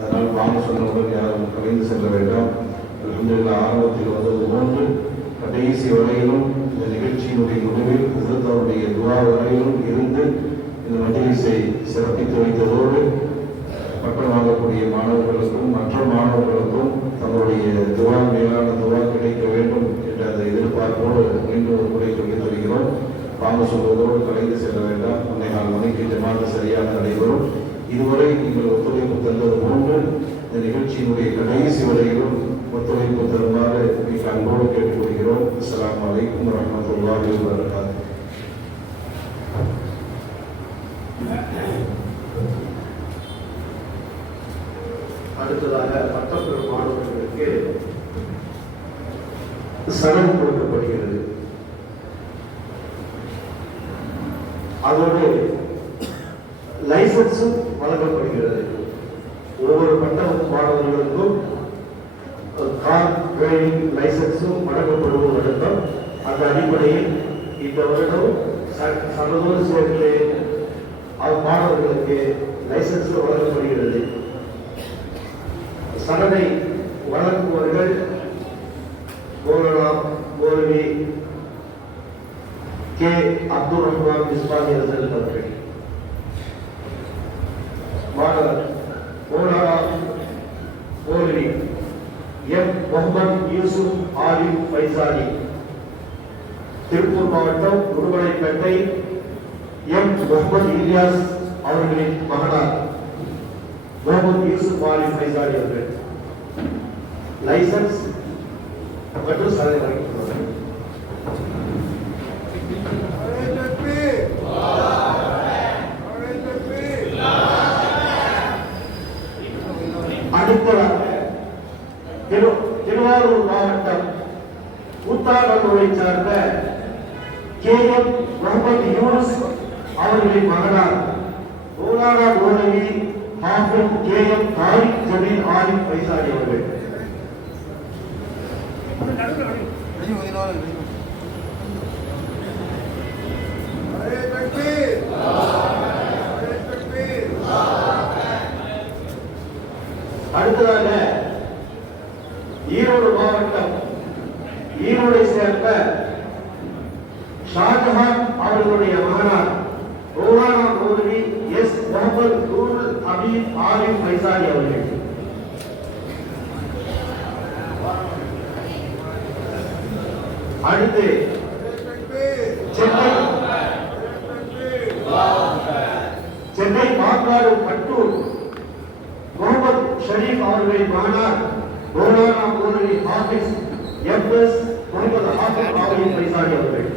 அதனால் வாங்க சொன்னவுடன் யாரும் கலைந்து செல்ல வேண்டாம். அல்ஹம்துலில்லாஹ். ஆரம்பத்தில் வந்தது போன்று கடைசி வரையிலும் இந்த நிகழ்ச்சியினுடைய முடிவில் ஹஸரத் அவருடைய துவா வரையிலும் இருந்து இந்த மஜ்லிஸை சிறப்பித்து வைத்ததோடு பட்டம் வாங்கக்கூடிய மாணவர்களுக்கும் மற்ற மாணவர்களுக்கும் தங்களுடைய துவா மேலான துவா கிடைக்க வேண்டும் என்ற அந்த எதிர்பார்ப்போடு மீண்டும் ஒரு முறை சொல்லித் தருகிறோம். வாங்க சொல்வதோடு கலைந்து செல்ல வேண்டாம். 1:15 மணிக்கு ஜமாத்து சரியாக நடைபெறும். இதுவரை நீங்கள் ஒத்துழைப்பு தந்தது போன்று இந்த நிகழ்ச்சியினுடைய கடைசி வரையிலும் ஒத்துழைப்பு தருமாறு மிக அன்போடு கேட்டுக்கொள்கிறோம். அஸ்ஸலாமு அலைக்கும் வரஹ்மத்துல்லாஹி வபரகாத்துஹு. அடுத்ததாக பட்டம் பெறும் மாணவர்களுக்கு சனம் கொடுக்கப்படுகிறது. அதோடு லைசன்ஸும் வழங்கப்படுகிறது. ஒவ்வொரு பட்ட மாணவர்களுக்கும் கார் டிரைவிங் லைசன்ஸும் வழங்கப்படுவதற்கும் அந்த அடிப்படையில் இந்த வருடம் சமதூர சேர்க்கை மாணவர்களுக்கு லைசன்ஸ் வழங்கப்படுகிறது. சனதை வழங்குவர்கள் மௌலானா மௌலவி கே அப்துல் ரஹ்மான் மிஸ்பாஹி அவர்கள், மாணவர் மௌலானா மௌலவி எம் முகமது யூசுப் ஆரிஃப் ஃபைசாலி, திருப்பூர் மாவட்டம் உடுமலைப்பேட்டை, எம் முகமது இலியாஸ் அவர்களின் மகனார். முகமது யூசுப் ஆலி ஃபைசாலி அவர்கள் லைசன்ஸ் மற்றும் சாதனை வழங்கியுள்ளார்கள். அடுத்ததாக திருவாரூர் மாவட்டம் கூத்தாநல்லூரை சார்ந்த KM முகமது யூனுஸ் அவர்களின் மகனார் மௌலானா மௌலவி ஹாஃபிஸ் KM தாரிக் ஜமீல் ஆலிம் ஃபைசாலி அவர்கள். அடுத்ததாக ஈரோடு மாவட்டம் ஈரோடை சேர்ந்த ஷாஜஹான் அவர்களுடைய மகனார் மௌலானா மௌலவி S முகமது நூருல் ஹபீப் ஆலிம் ஃபைசாலி அவர்கள். அடுத்து சென்னை மாங்காடு கட்டூர் முகமது ஷரீப் அவர்களின் மகனார் மௌலானா மௌலவி ஹாஃபிஸ் FS முகமது ஹாஃபிஸ் ஆலிம் ஃபைசாலி அவர்கள்.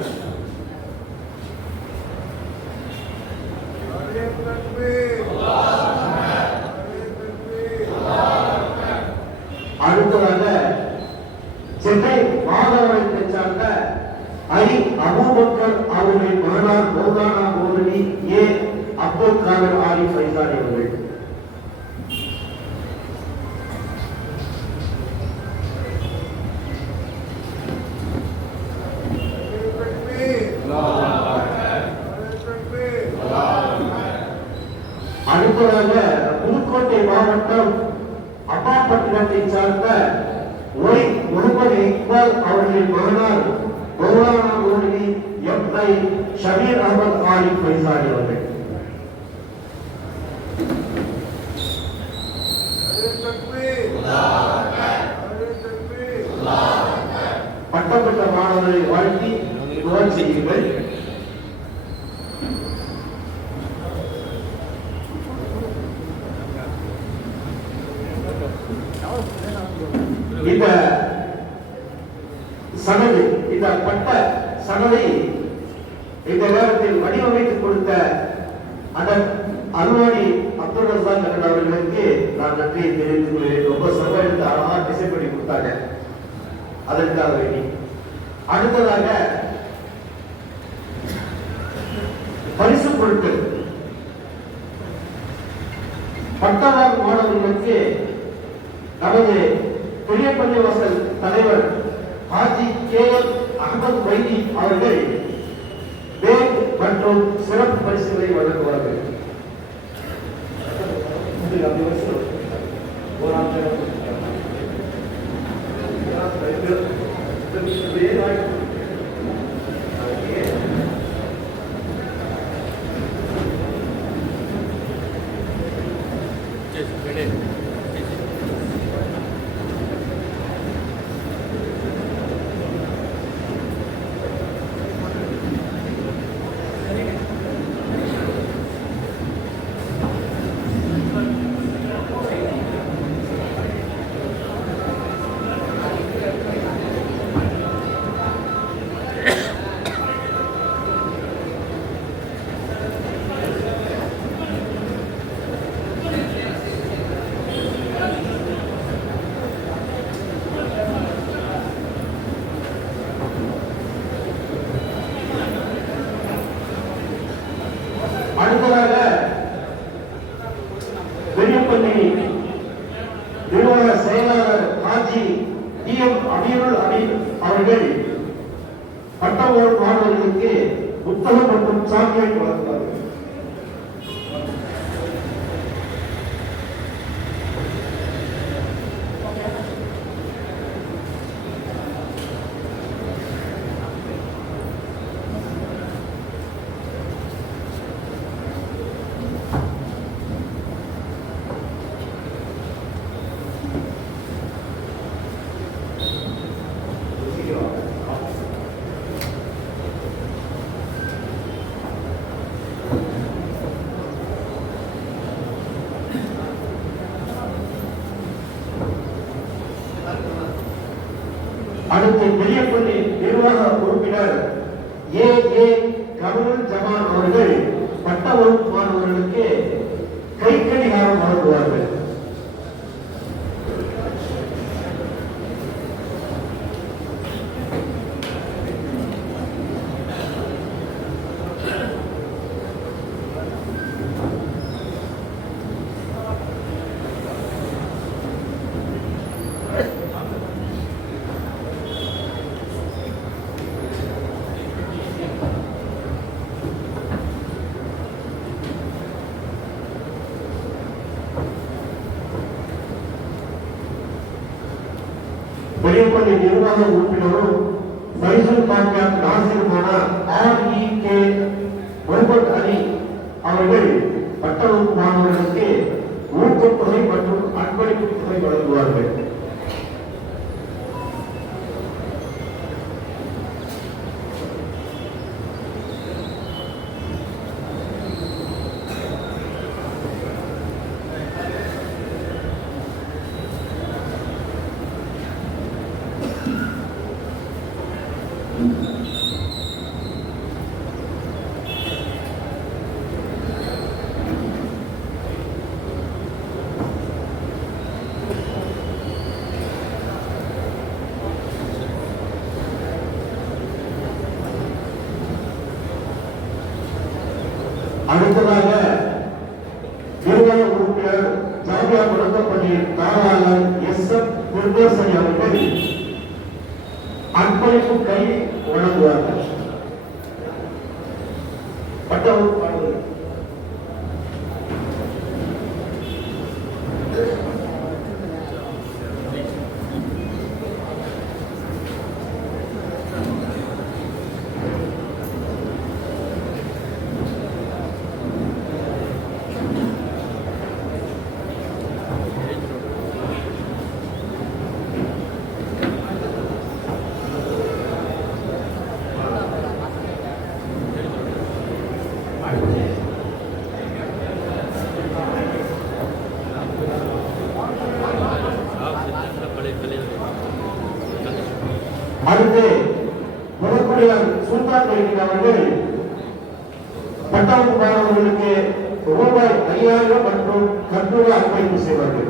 அடுத்ததாக சென்னை மாதவரத்தை சார்ந்த அபூபக்கர் அவர்களின் மகனார் மௌலானா மௌலவி A அப்துல் காதர் ஆலிம் ஃபைசாலி அவர்கள். அடுத்ததாக புதுக்கோட்டை மாவட்டம் அப்பாப்பட்டினத்தை சார்ந்த ஒய் முகமது இக்பால் அவர்களின் மகனார் மௌலானா மௌலவி FI ஷபீர் அஹமத் ஆலிம் ஃபைசாலி அவர்கள். பட்டப்பட்ட மாணவர்களை வாழ்த்தி துவா செய்யுங்கள். இந்த சனது இந்த பட்ட சனதை இந்த நேரத்தில் வடிவமைத்து கொடுத்த அதன் அல்வானி அப்துல் ரசாக் அவர்களுக்கு நான் நன்றியை தெரிவித்துக் கொள்கிறேன். ரொம்ப சிறப்பாக எடுத்து அழகா டிசைன் பண்ணி கொடுத்தாங்க. அதற்காக வேண்டி அடுத்ததாக பரிசு பொருட்கள் பட்டதாரி மாணவர்களுக்கு நமது பெரிய பள்ளிவாசல் தலைவர் ஹாஜி KM அஹமத் வைதி அவர்கள் பேக் மற்றும் சிறப்பு பரிசுகளை வழங்குவார்கள். அடுத்ததாக பெரியப்பள்ளி நிறுவன செயலாளர் ஹாஜி DM அமீருல் அமீன் அவர்கள் பட்டவோர் மாணவர்களுக்கு புத்தகம் மற்றும் சாக்லேட் வழங்குவார்கள். அடுத்து பெரியப்பள்ளி நிர்வாக உறுப்பினர் ஏ கமருல் ஜமான் அவர்கள் பட்ட வகுப்பு மாணவர்களுக்கு கைக்கடிகாரம் வழங்குவார்கள். பெரியப்பள்ளி நிர்வாக உறுப்பினரும் பைசல் பாக்கியாத் நாசிருமான REK முகமது அலி அவர்கள் பட்ட வகுப்பு மாணவர்களுக்கு ஊக்கத்தொகை மற்றும் அன்பளிப்பு தொகை வழங்குவார்கள். அடுத்ததாக நிர்வாக உறுப்பினர் ஜாமியா முடக்கப்பள்ளியின் தாராளர் SM குர்தோசனி அவர்கள் அன்பளிப்பு கை வழங்குவார்கள். பட்ட வகுப்பு மாணவர்கள் அடுத்து முதற்குடியார் சுல்தான் பெருகின் அவர்கள் பட்ட வகுப்பு மாணவர்களுக்கு ரூபாய் 5000 மற்றும் கட்டுரை அன்பளிப்பு செய்வார்கள்.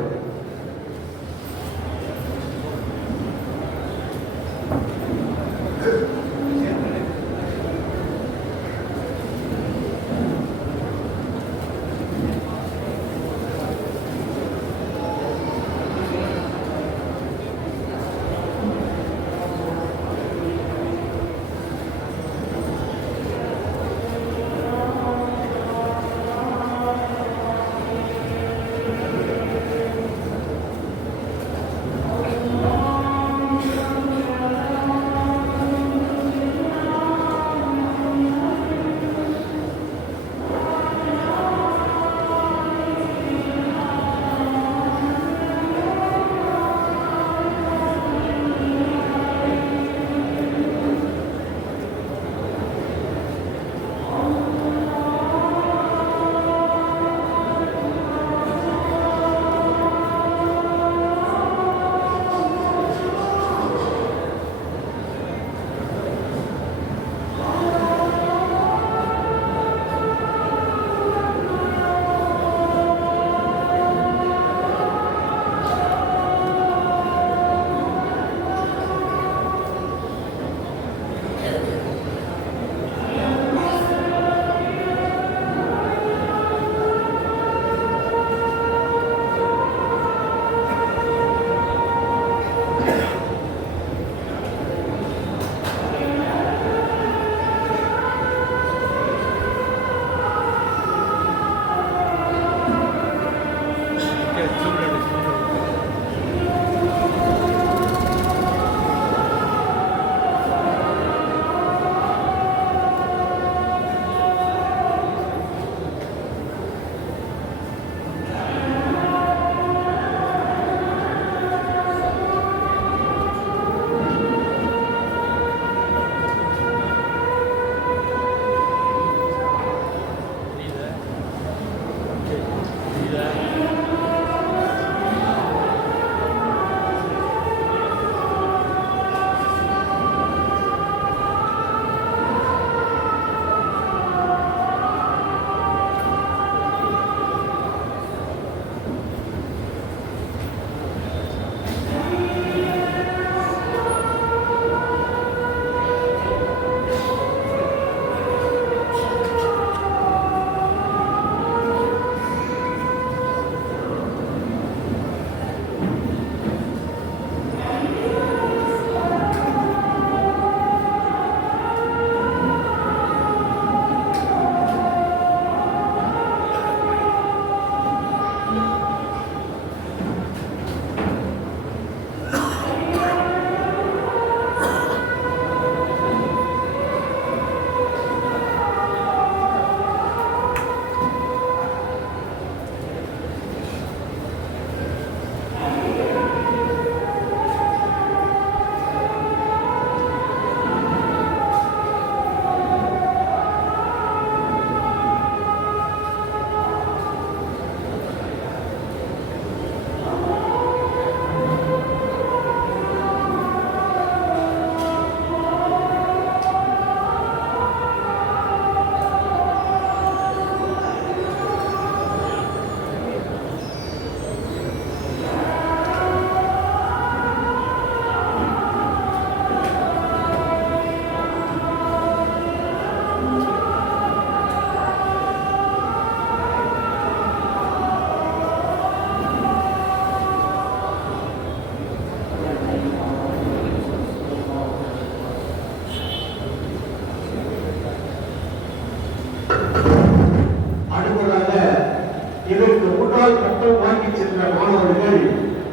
முன்னால் பட்டம் வாங்கி சென்ற மாணவர்கள்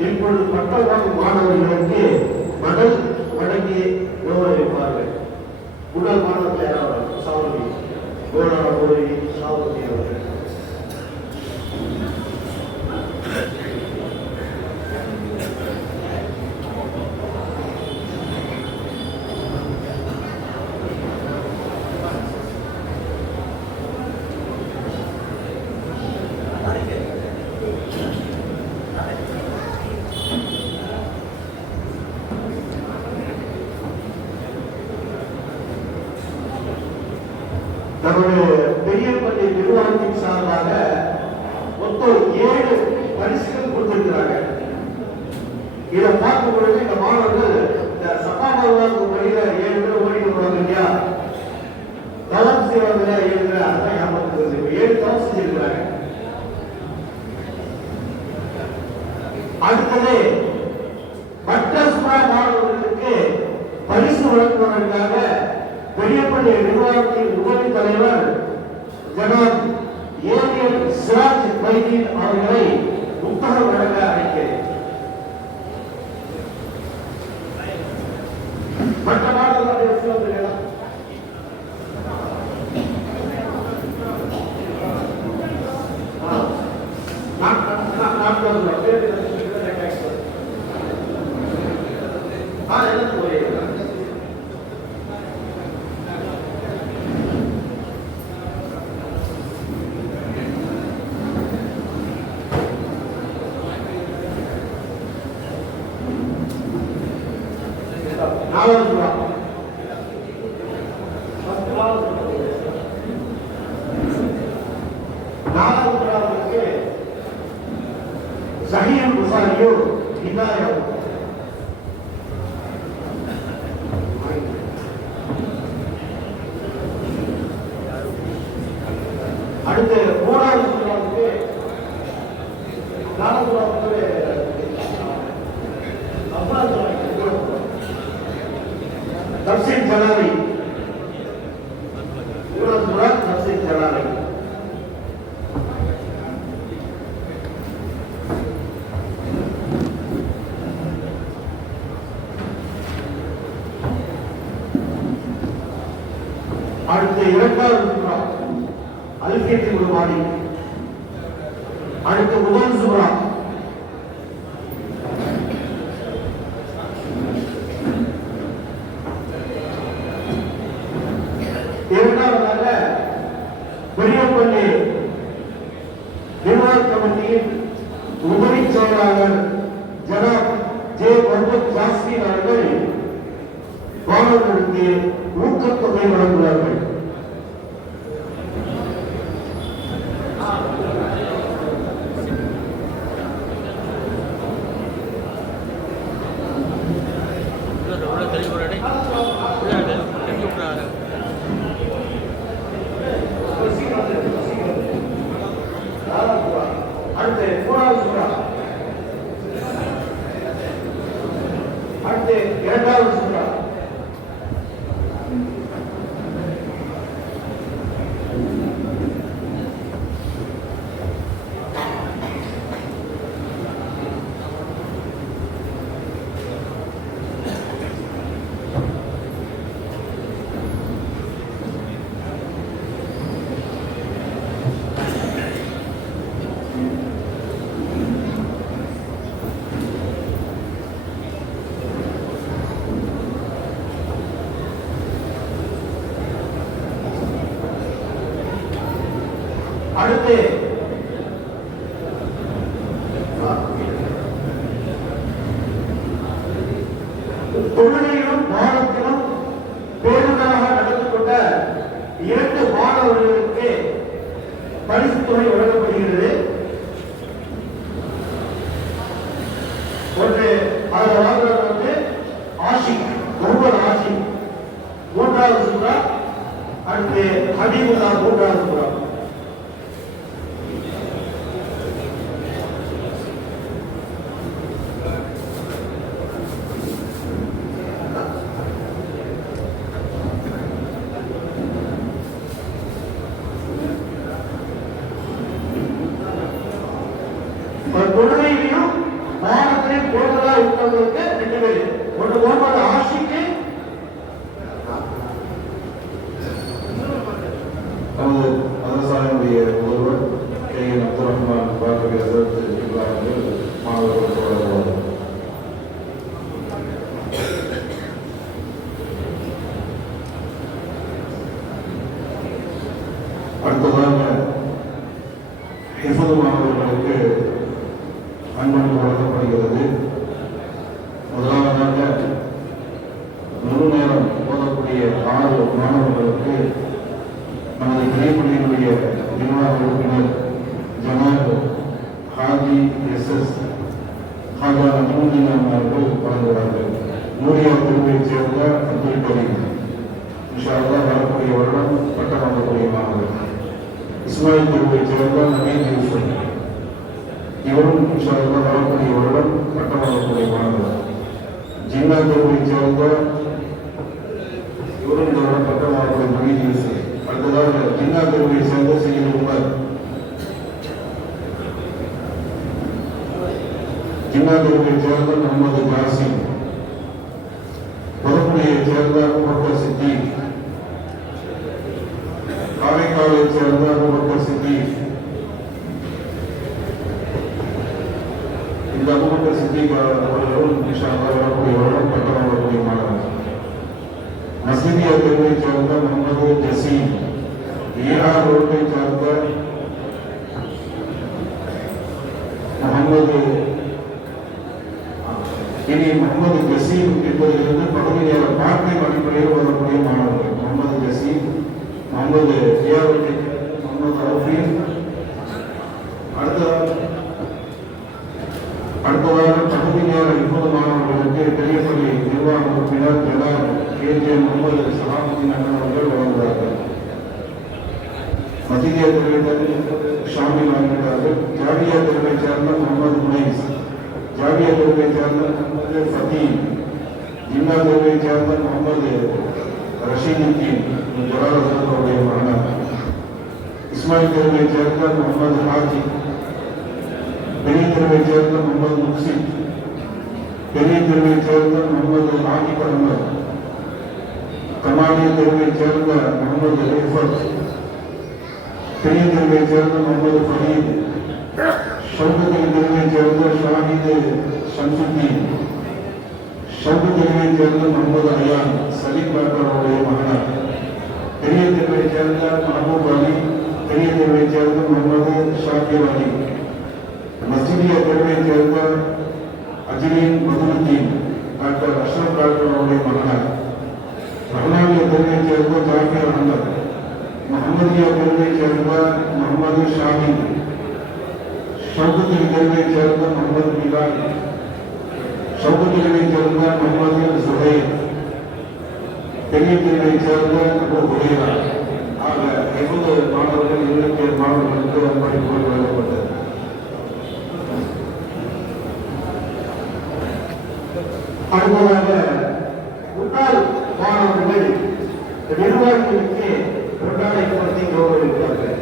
இப்பொழுது பட்டம் வாங்கும் மாணவர்களுக்கு மடல் வழங்கி கௌரவிப்பார்கள். முதல் மாணவர்கள் யாராவது சாவதி கோடாபுரி சாவதி அவர்கள். நம்முடைய பெரியப்பள்ளி நிர்வாகத்தின் சார்பாக மொத்தம் 7 பரிசுகள் கொடுத்திருக்கிறாங்க. இதை பார்க்கும் பொழுது இந்த மாணவர்கள் இந்த சபாபர்வாக்கு வழியில 7 பேர் ஓடி வருவாங்க இல்லையா, தவம் செய்வாங்க 7 பேர், அதான் ஞாபகத்துக்கு 7 தவம் செஞ்சிருக்கிறாங்க. அடுத்தது பட்டசுரா மாணவர்களுக்கு பரிசு வழங்குவதற்காக பெரியப்பள்ளி நிர்வாகத்தின் உதவி தலைவர் ஜனாப் ஏவிஎல் சிராஜ் வைதீன் அவர்களை புத்தகம் வழங்க அழைக்கிறேன். மற்ற மாணவர்களுடைய நாலாவது ஜஹீர் முசாரியோ ஹிதாயா. அடுத்து மூணாவது சுறாவுக்கு தப்சீல் ஜலாலி. மூணாவது சுறா தப்சீல் ஜலாலி. அடுத்து இரண்டாவது சுறா அல்ஃபியத்துல் குர்ஆனி. அடுத்து முதல் சூரா இரண்டாவதாக பெரியப்பள்ளி நிர்வாக கமிட்டியின் உதவி செயலாளர் ஜனாப் ஜே முகமது ஜாஸ்மின் அவர்கள் மாணவர்களுக்கு ஊக்கத்தொகை வழங்குவார்கள். அடுத்து மூணாவது சூறா. அடுத்து இரண்டாவது சூறா. அடுத்து தொழுகையிலும் பாடத்திலும் பேருந்தாக நடந்து கொண்ட 2 மாணவர்களுக்கு பரிசு தொகை வழங்கப்படுகிறது. ஒன்று அதில் வாங்குறது வந்து ஆஷிக், முகமது ஆஷிக் மூன்றாவது சூறா. அடுத்து ஹபீபுல்லா மூன்றாவது சூறா. அடுத்ததாக ஹிஃபது மாணவர்களுக்கு அன்பளிப்பு வழங்கப்படுகிறது. முதலாவதாக முழு நேரம் ஓதக்கூடிய 6 மாணவர்களுக்கு நமது திரைப்பள்ளியினுடைய நிர்வாக உறுப்பினர் ஜனாப் ஹாஜி எஸ்.எஸ். ஹாஜா நஜமுதீன் அவர்கள் வழங்குகிறார்கள். நூரியார் தெருவைச் சேர்ந்த அப்துல் கரீம் இன்ஷா அல்லாஹ் வரக்கூடிய வருடம் பட்டம் வாங்கக்கூடிய மாணவர். இஸ்மாயில் தெருவைச் சேர்ந்த நபீத் யூசுப், இவரும் இன்ஷா அல்லாஹ் வரக்கூடிய வருடம் பட்டம் வாங்கக்கூடிய மாணவர். ஜின்னா தெருவைச் சேர்ந்த இவரும் இந்த வருடம் பட்டம் வாங்கக்கூடிய நபீத் யூசுப். அடுத்ததாக ஜின்னா தெருவைச் சேர்ந்த சையது உமர், ஜின்னா தெருவைச் சேர்ந்த முகமது ஜாசிம், பொதுப்புலியைச் சேர்ந்த அபூபக்கர் சித்திக், காரைக்காலைச் சேர்ந்த அபூபக்கர் சித்திக். இந்த அபூபக்கர் சித்திக் அவர்களும் இன்ஷா அல்லாஹ் வரக்கூடிய வருடம் பட்டம் வாங்கக்கூடிய மாணவர். மசீதியா தெருவைச் சேர்ந்த முகமது ஜசீம், ஈஆர் ரோட்டைச் சேர்ந்த முகமது ஜசீம் என்பதிலிருந்து பகுதி நேர பார்வை அடிப்படையில் வரக்கூடிய மாணவர்கள். முகமது ஜசீம், முகமது ஜியாவுddin, முகமது ரஃபீக். அடுத்ததாக பகுதி நேர 20 மாணவர்களுக்கு பெரியப்பள்ளி நிர்வாக உறுப்பினர் ஜனாப் கே.ஜே. முகமது சலாமுதீன் அண்ணன் அவர்கள் வழங்குகிறார்கள். மசீதியா தெருவை ஷாமில் வழங்குகிறார்கள். ஜாவியா தெருவைச் சேர்ந்த முகமது முனைஸ், ஜாவியா தெருவைச் சேர்ந்த முகமது ஃபதீம், ஜின்னா தெருவைச் சேர்ந்த முகமது ரஷீதுத்தீன் ஜலாலுடைய மகனார். இஸ்மாயில் தெருவைச் சேர்ந்த முகமது ஹாஜி, பெரிய தெருவைச் சேர்ந்த முகமது முக்சித், பெரிய தெருவைச் சேர்ந்த முகமது ஆகிப் அஹமத், கமாலிய தெருவைச் சேர்ந்த முகமது ரிஃபத், பெரிய தெருவைச் சேர்ந்த முகமது ஃபரீத், ஷவுகத் தெருவைச் சேர்ந்த ஷாஹித் ஷம்சுத்தீன், ஷவுகத் தெருவைச் சேர்ந்த முகமது அயான் சலீம் அவருடைய மகனார். பெரிய தெருவைச் சேர்ந்த மஹபூப் அலி, பெரிய தெருவைச் சேர்ந்த முகமது ஷாக்கிர் அலி, மஸ்ஜிதியா தெருவைச் சேர்ந்த அஜ்ரீன் மதுருத்தீன் டாக்டர் அஷ்ரப் அவருடைய மகனார். ரஹ்மானியா தெருவைச் சேர்ந்த ஜாஃபிர் அஹமத், முகமதியா தெருவைச் சேர்ந்த முகமது ஷாஹித், ஷவுகத் தெருவைச் சேர்ந்த முகமது மிலான், ஷவுகத் தெருவைச் சேர்ந்த முகமது சுஹைல், பெரிய தெருவைச் சேர்ந்த அபு ஹுரைரா. ஆக 20 மாணவர்கள் 27 மாணவர்களுக்கு அன்பளிப்பு வழங்கப்பட்டது. அடுத்ததாக முன்னாள் மாணவர்கள் நிர்வாகிகளுக்கு பொன்னாடை கொடுத்து கௌரவித்தார்கள்.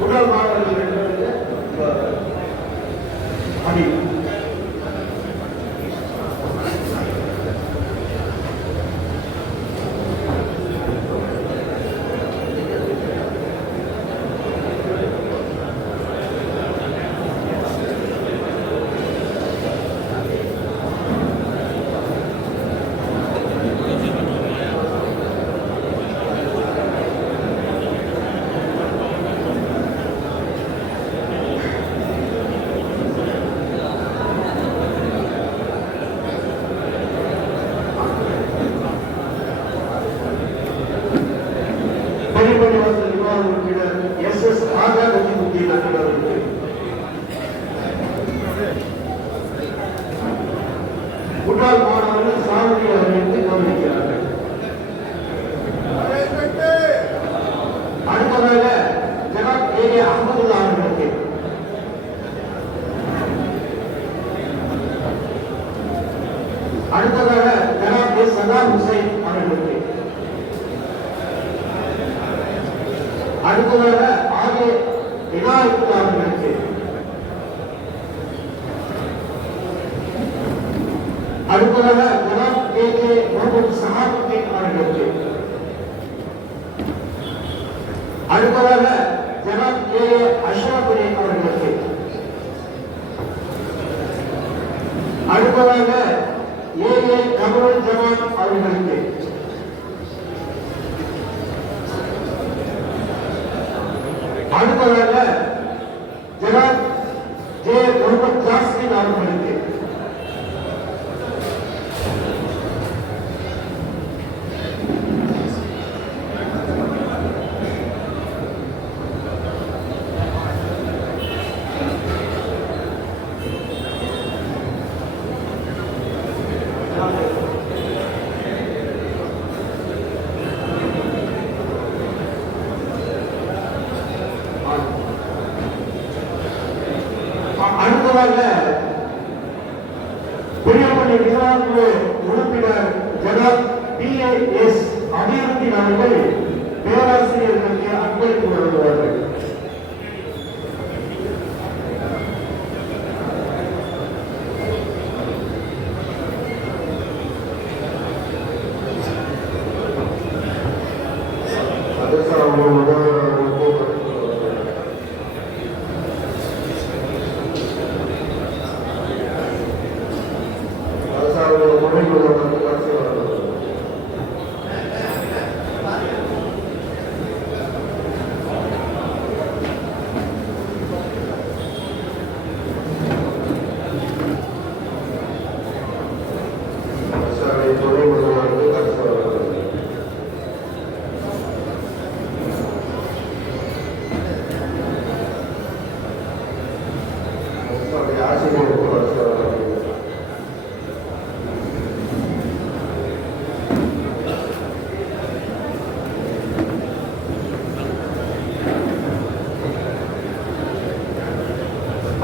முன்னாள் மாணவர்கள் அணி நிர்வாக உறுப்பினர் எஸ்.எஸ். ஹாஜா நஜமுதீன் அண்ணன் அவர்களுக்கு முன்னாள் மாணவர்கள் சாவடி அவர்களுக்கு கவனிக்கிறார்கள். அடுத்ததாக ஜனாப் கே.ஏ. அஹமதுல்லா அவர்களுக்கு, அடுத்ததாக ஜனாப் எஸ். சதாம் ஹுசைன் அவர்களுக்கு, அடுத்ததாக ஆகிய இனாயத்துல்லா அவர்களுக்கு, அடுத்ததாக ஜனாப் கே.கே. முகமது சஹாபுத்தீன் அவர்களுக்கு, அடுத்ததாக ஜனாப் கே.ஏ. அஷ்ரப் அலி அவர்களுக்கு, அடுத்ததாக ஏ கமருல் ஜமான் அவர்களுக்கு அடுத்ததாக ஜனாப் ஜே முகமது ஜாஸ்மின் அவர்களுக்கு அடுத்ததாக பெரியமணி நிர்வாக உறுப்பினர் ஜனாப் PAS அபிவிருத்தி அவர்கள் பேராசிரியர்களுக்கு அன்பளிப்பு வழங்குவார்கள்.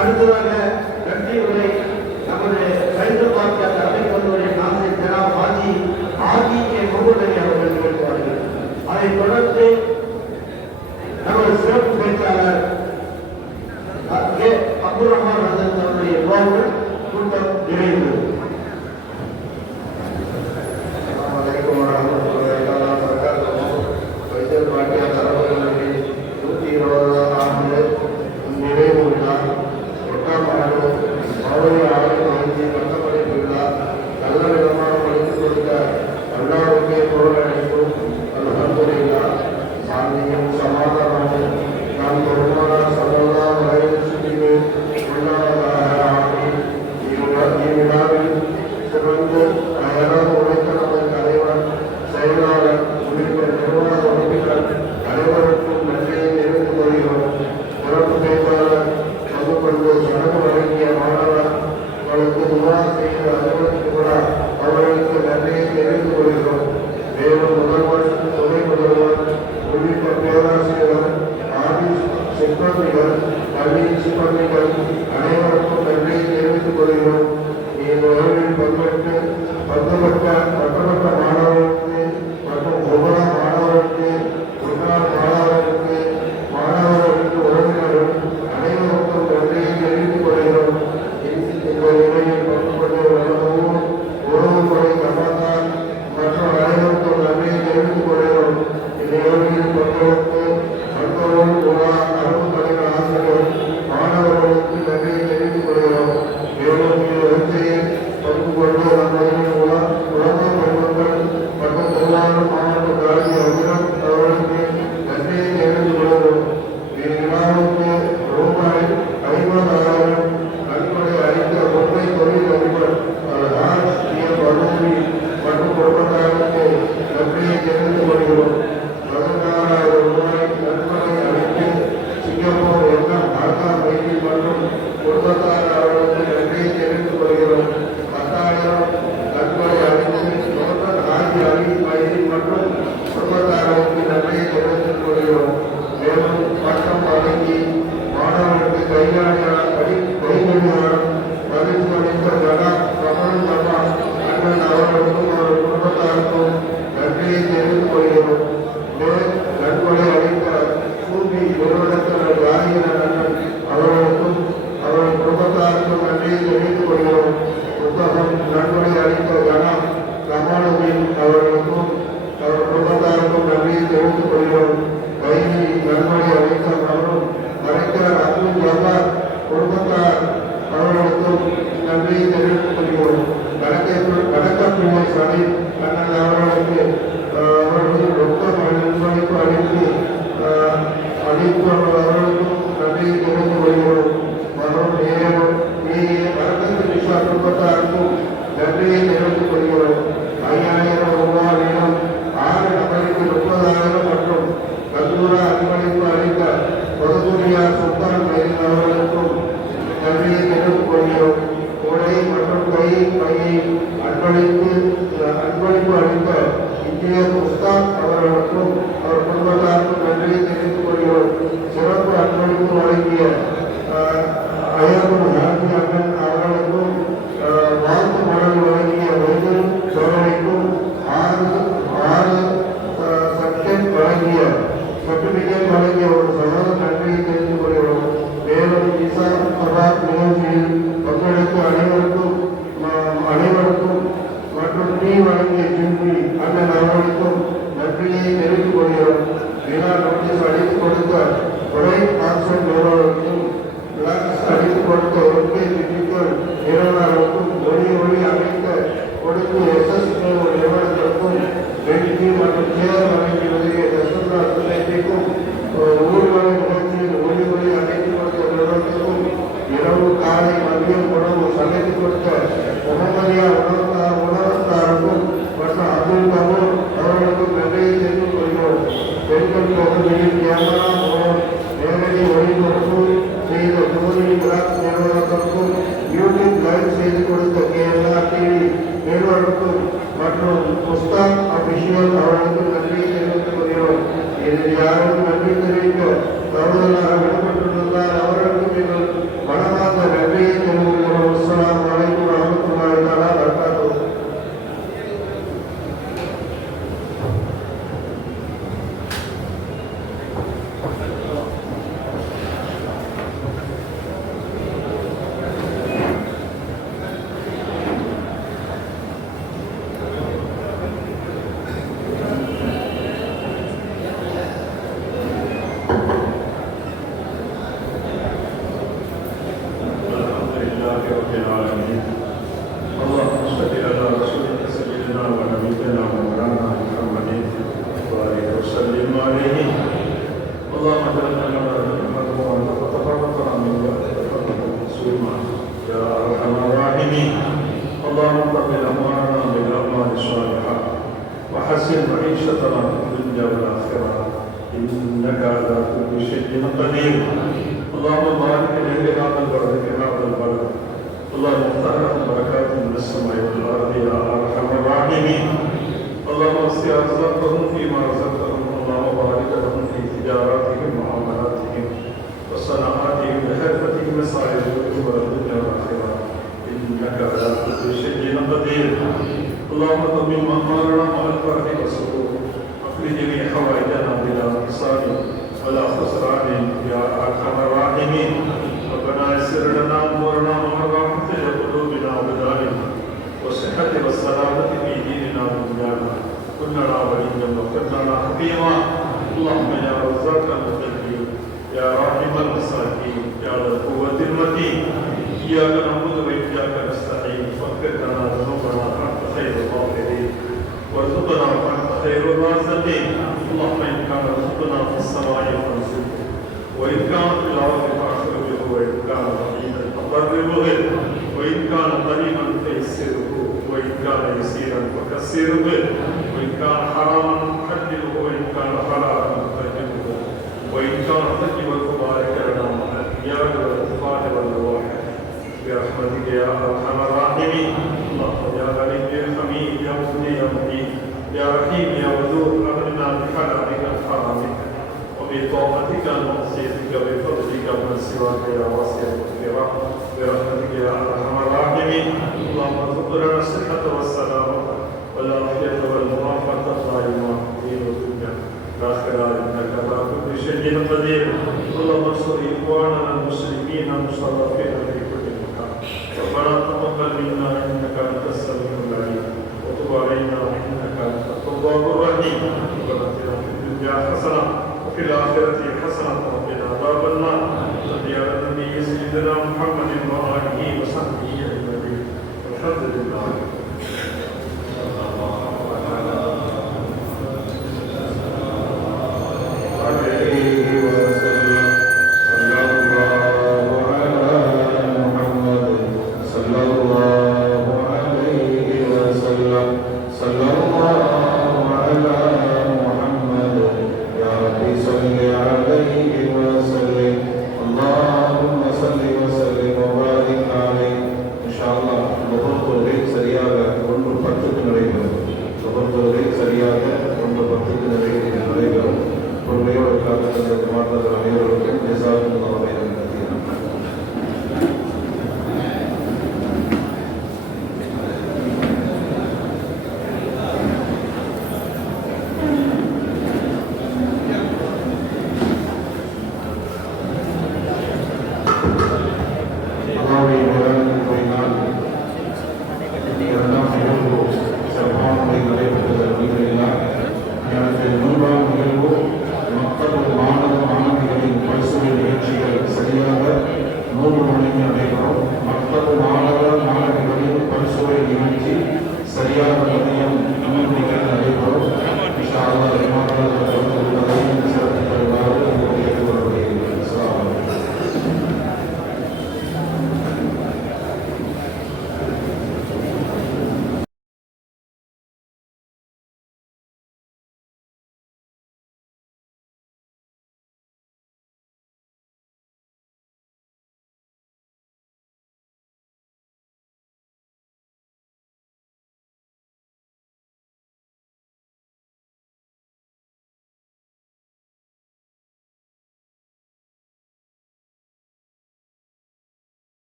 அடுத்ததாக நன்றி உரை நமது ஹைதராபாத் அரபிக் கல்லூரி ஆசிரியர் ஜனாப் ஹாஜி RDK முகமது அவர்கள் பேசுவார்கள். அதைத் தொடர்ந்து நமது சிறப்பு பேச்சாளர் கே அப்துல் ரஹ்மான் அவர்களுடைய துவாவுடன் கூட்டம் நிறைவு. அனைவருக்கும் நன்றியை தெரிவித்துக் கொள்கிறோம். இவ்விழாவில் பங்கேற்று பட்டப்பட்ட மாணவர்களுக்கு மற்றும் உபர மாணவர்களுக்கு முன்னாள் மாணவர்களுக்கு அளித்து அவர்களுக்கும் நன்றியை தெரிந்து கொள்கிறோம். மற்றும் வரக்கத்து நிஷா குடும்பத்தாருக்கும் நன்றியை தெரிவித்துக் கொள்கிறோம். 5000 ரூபாய் வீதம் 6 நபருக்கு 30,000 மற்றும் கந்தூரா அன்பளிப்பு அளித்த பொதுத்துறையார் சுல்தான் மைதீன் அவர்களுக்கும் நன்றியை தெரிவித்துக் கொள்கிறோம். கோடை மற்றும் பையை அன்பளிப்பு அளித்த இன்ஜினியர் முஸ்தாக் அவர்களுக்கும் அவர் குடும்பத்தாருக்கும் நன்றியை தெரிவித்துக் கொள்கிறோம். சிறப்பு அன்பளிப்பு வழங்கிய அயர்வு ஹாஜி அண்ணன் அவர்களுக்கும் வாழ்த்து மடல் வழங்கிய வைத்திய சோழனைக்கும் 6 சர்டிபிகேட் வழங்கிய ஒரு சகோதர நன்றியை தெரிந்து கொள்கிறோம். மேலும் இசா சபாத் நிகழ்ச்சியில் பங்கெடுத்த அனைவருக்கும் மற்றும் டீ வழங்கிய ஜிம்பி அண்ணன் அவர்களுக்கும் நன்றியை தெரிவித்துக் கொள்கிறோம். வினா நோட்டீஸ் அளித்துக் கொடுத்த கொடை கான்சர்ட் நிறுவனருக்கும் அளித்துக் கொடுத்த ஒர்க்கே டிஜிட்டல் நிறுவனருக்கும் ஒளி அமைக்க கொடுத்து SS நிறுவனத்திற்கும் வெற்றி மற்றும் சேர் வழங்கி உதவிய தசுந்தா சொசைட்டிக்கும் ஊர்வல நிகழ்ச்சியில் ஒளி அமைத்துக் கொடுத்த நிறுவனத்திற்கும் இரவு காலை மதியம் உணவு சமைத்துக் கொடுத்த முகமதியா உணவகத்தாருக்கும் மற்றும் அப்துல் கபூர் அவர்களுக்கும் நன்றியை தெரிவித்துக் கொள்கிறோம். பெண்கள் பகுதியில் கேமரா மூலம் நேரடி ஒளிபரப்பு செய்த ஜோதி விளாக் நிறுவனத்திற்கும் யூடியூப் லைவ் செய்து கொடுத்த கேரளா டிவி நிறுவனருக்கும் மற்றும் முஸ்தாக் அபிஷியல் அவர்களுக்கும் நன்றியை தெரிவித்துக் கொள்கிறோம். இதில் யாரும் நன்றி தெரிவிக்க தவறுதலாக விடப்பட்டிருந்தால் அவர்களுக்கும் எங்கள் மனமார்ந்த நன்றியை தெரிவிக்கிறோம். அஸ்ஸலாமு அலைக்கும் வரஹ்மத்துல்லாஹி தஆலா வபரகாத்துஹு. وحسن معيشتنا في الدنيا والآخرة إنك على كل شيء قدير. اللهم بارك لنا هذا البلد في هذا البلد. اللهم افتح لهم بركات من السماء والأرض يا أرحم الراحمين. اللهم وسع رزقهم فيما رزقتهم. اللهم بارك لهم في تجاراتهم ومعاملاتهم وصناعاتهم بحرفتهم وسائر الأمور الدنيا والآخرة إنك على كل شيء قدير. اللهم تمم أعمالنا مع الفرح والسرور واقض جميع حوائجنا بلا حساب ولا خسران يا أرحم الراحمين. ربنا يسر لنا أمورنا مع الراحة لقلوبنا وبداننا والصحة والسلامة في ديننا ودنيانا كلنا وليا وكلنا حكيما. اللهم يا رزاق المتقين يا راحم المساكين يا ذا القوة المتين إياك نعبد وإياك نستعين فاغفر لنا ذنوبنا وأنت خير الغافرين وارزقنا وأنت خير الرازقين. اللهم إن كان رزقنا في السماء فانزله وإن كان في الأرض فأخرجه وإن كان بعيدا فقربه وإن كان قريبا فيسره وإن كان يسيرا فكسره وإن كان حراما فحلله وإن كان حلالا فطهره وإن كان طيبا فبارك لنا مع الأحياء والأطفال والأرواح برحمتك يا أرحم الراحمين. اللهم يا غني يا حميد يا مغني يا مجيد يا رحيم يا ودود أغننا بحلالك وحرامك وبطاعتك ومعصيتك وبفضلك ومن سواك يا واسع المغفرة برحمتك يا أرحم الراحمين. اللهم ارزق لنا الصحة والسلامة والعافية والمعافاة الدائمة في الدنيا والآخرة إنك على كل شيء قدير. اللهم انصر إخواننا المسلمين المستضعفين في كل مكان. ربنا تقبل منا إنك أنت السميع العليم وتب علينا إنك أنت التواب الرحيم. ربنا آتنا في الدنيا حسنة وفي الآخرة حسنة وقنا عذاب النار. صل على النبي سيدنا محمد وآله وصحبه أجمعين. الحمد لله. عليه وسلم. அறிய கேள்வார்